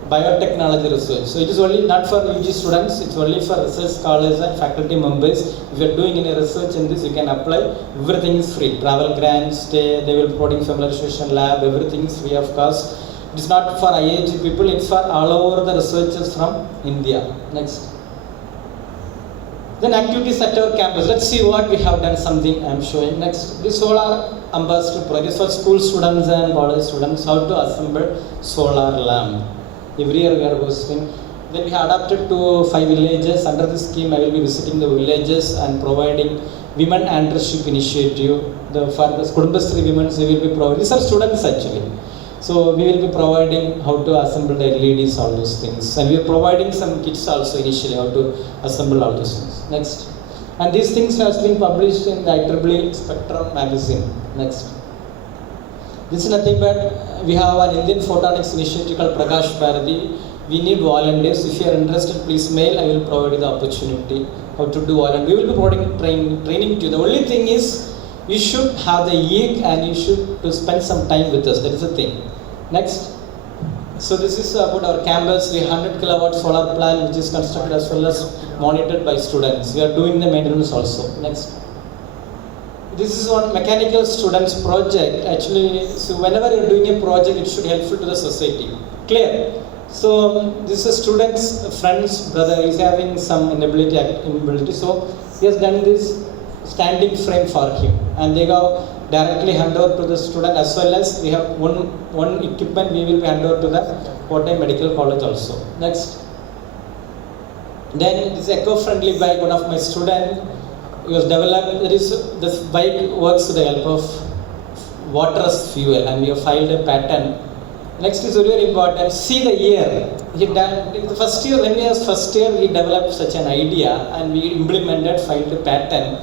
biotechnology research. So it is only not for UG students, it's only for research scholars and faculty members. If you are doing any research in this, you can apply. Everything is free. Travel grants, stay, they will be providing familiarization lab, everything is free of cost. It is not for IIT people, it's for all over the researchers from India. Next. Then activities at our campus. Let's see what we have done, something I am showing. Next, this solar ambassador project for school students and college students, how to assemble solar lamp. Every year we are hosting. Then we have adapted to 5 villages. Under this scheme, I will be visiting the villages and providing women entrepreneurship initiative. For the Kudumbasri women, we will be providing. These are students actually. So we will be providing how to assemble the LEDs, all those things. And we are providing some kits also initially, how to assemble all those things. Next. And these things has been published in the IEEE Spectrum magazine. Next. This is nothing but we have an Indian photonics initiative called Prakash Bharati. We need volunteers. If you are interested, please mail. I will provide you the opportunity how to do volunteer. We will be providing training to you. The only thing is you should have the yeek and you should to spend some time with us. That is the thing. Next. So this is about our campus. We have 100 kilowatt solar plant which is constructed as well as monitored by students. We are doing the maintenance also. Next. This is one mechanical students project. Actually, so whenever you are doing a project, it should be helpful to the society. Clear? So this is a student's friend's brother is having some inability. So he has done this standing frame for him, and they go directly hand over to the student, as well as we have one equipment we will be hand over to the Kottayam Medical College also. Next. Then this eco-friendly bike, one of my students. It was developed, this bike works with the help of water as fuel, and we have filed a patent. Next is very important, see the year. The first year, when we was first year, we developed such an idea and we implemented, filed a patent.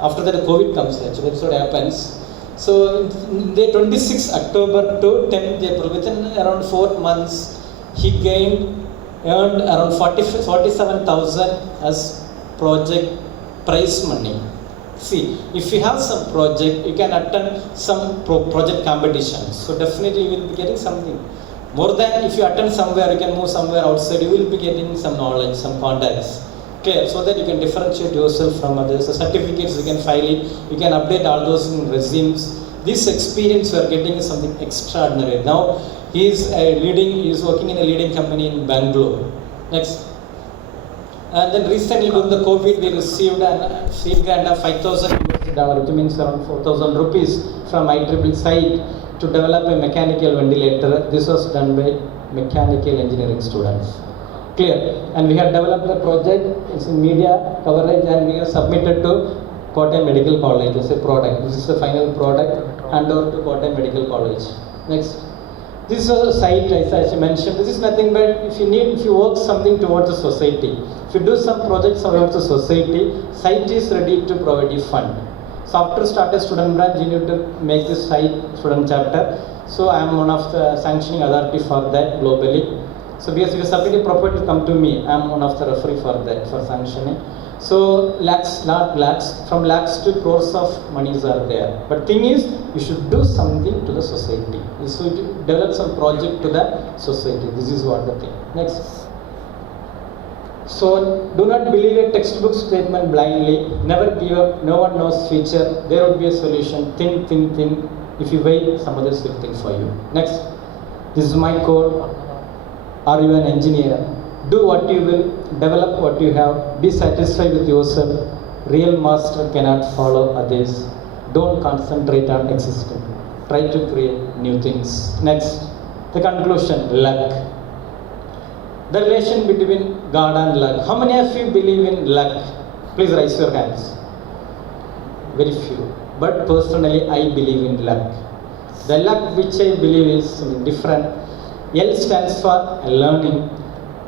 After that, COVID comes actually, that's what happens. So, the 26th October to 10th April, within around 4 months, he earned around 47,000 as project prize money. See, if you have some project, you can attend some project competitions. So definitely you will be getting something. More than if you attend somewhere, you can move somewhere outside, you will be getting some knowledge, some contacts. Clear? So that you can differentiate yourself from others. So certificates, you can file it, you can update all those in resumes. This experience you are getting is something extraordinary. Now he is working in a leading company in Bangalore. Next. And then recently during the COVID, we received a seed grant of $5,000, which means around 4,000 rupees from IEEE site to develop a mechanical ventilator. This was done by mechanical engineering students. Clear? And we have developed the project, it's in media coverage, and we have submitted to Kottayam Medical College as a product. This is the final product, hand over to Kottayam Medical College. Next. This is a site, as I mentioned. This is nothing but if you work something towards the society. If you do some projects towards the society, site is ready to provide you fund. So after start a student branch, you need to make this site student chapter. So I am one of the sanctioning authority for that globally. So because if you submit a proposal, come to me. I am one of the referee for that, for sanctioning. So lakhs, not lakhs, from lakhs to crores of monies are there. But thing is, you should do something to the society. You should develop some project to the society. This is what the thing. Next. So do not believe a textbook statement blindly. Never give up. No one knows future. There will be a solution. Think. If you wait, some others will think for you. Next. This is my code. Are you an engineer? Do what you will. Develop what you have. Be satisfied with yourself. Real master cannot follow others. Don't concentrate on existing. Try to create new things. Next. The conclusion. Luck. The relation between God and luck. How many of you believe in luck? Please raise your hands. Very few. But personally, I believe in luck. The luck which I believe is different. L stands for learning.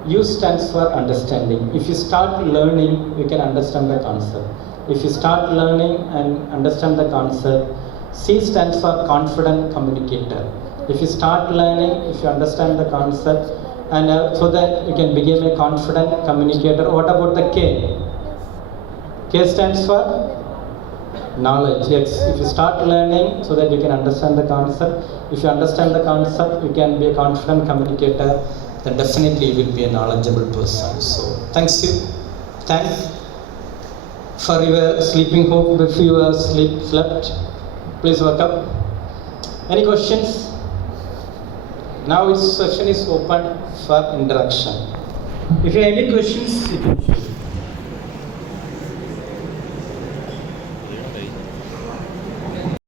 U stands for understanding. If you start learning, you can understand the concept. If you start learning and understand the concept, C stands for confident communicator. If you start learning, if you understand the concept, and so that you can become a confident communicator. What about the K? K stands for knowledge. Yes, if you start learning so that you can understand the concept, if you understand the concept, you can be a confident communicator, then definitely you will be a knowledgeable person. So thanks you. Thanks for your sleeping. Hope if you are slept, please wake up. Any questions? Now this session is open for interaction. If you have any questions, you can share.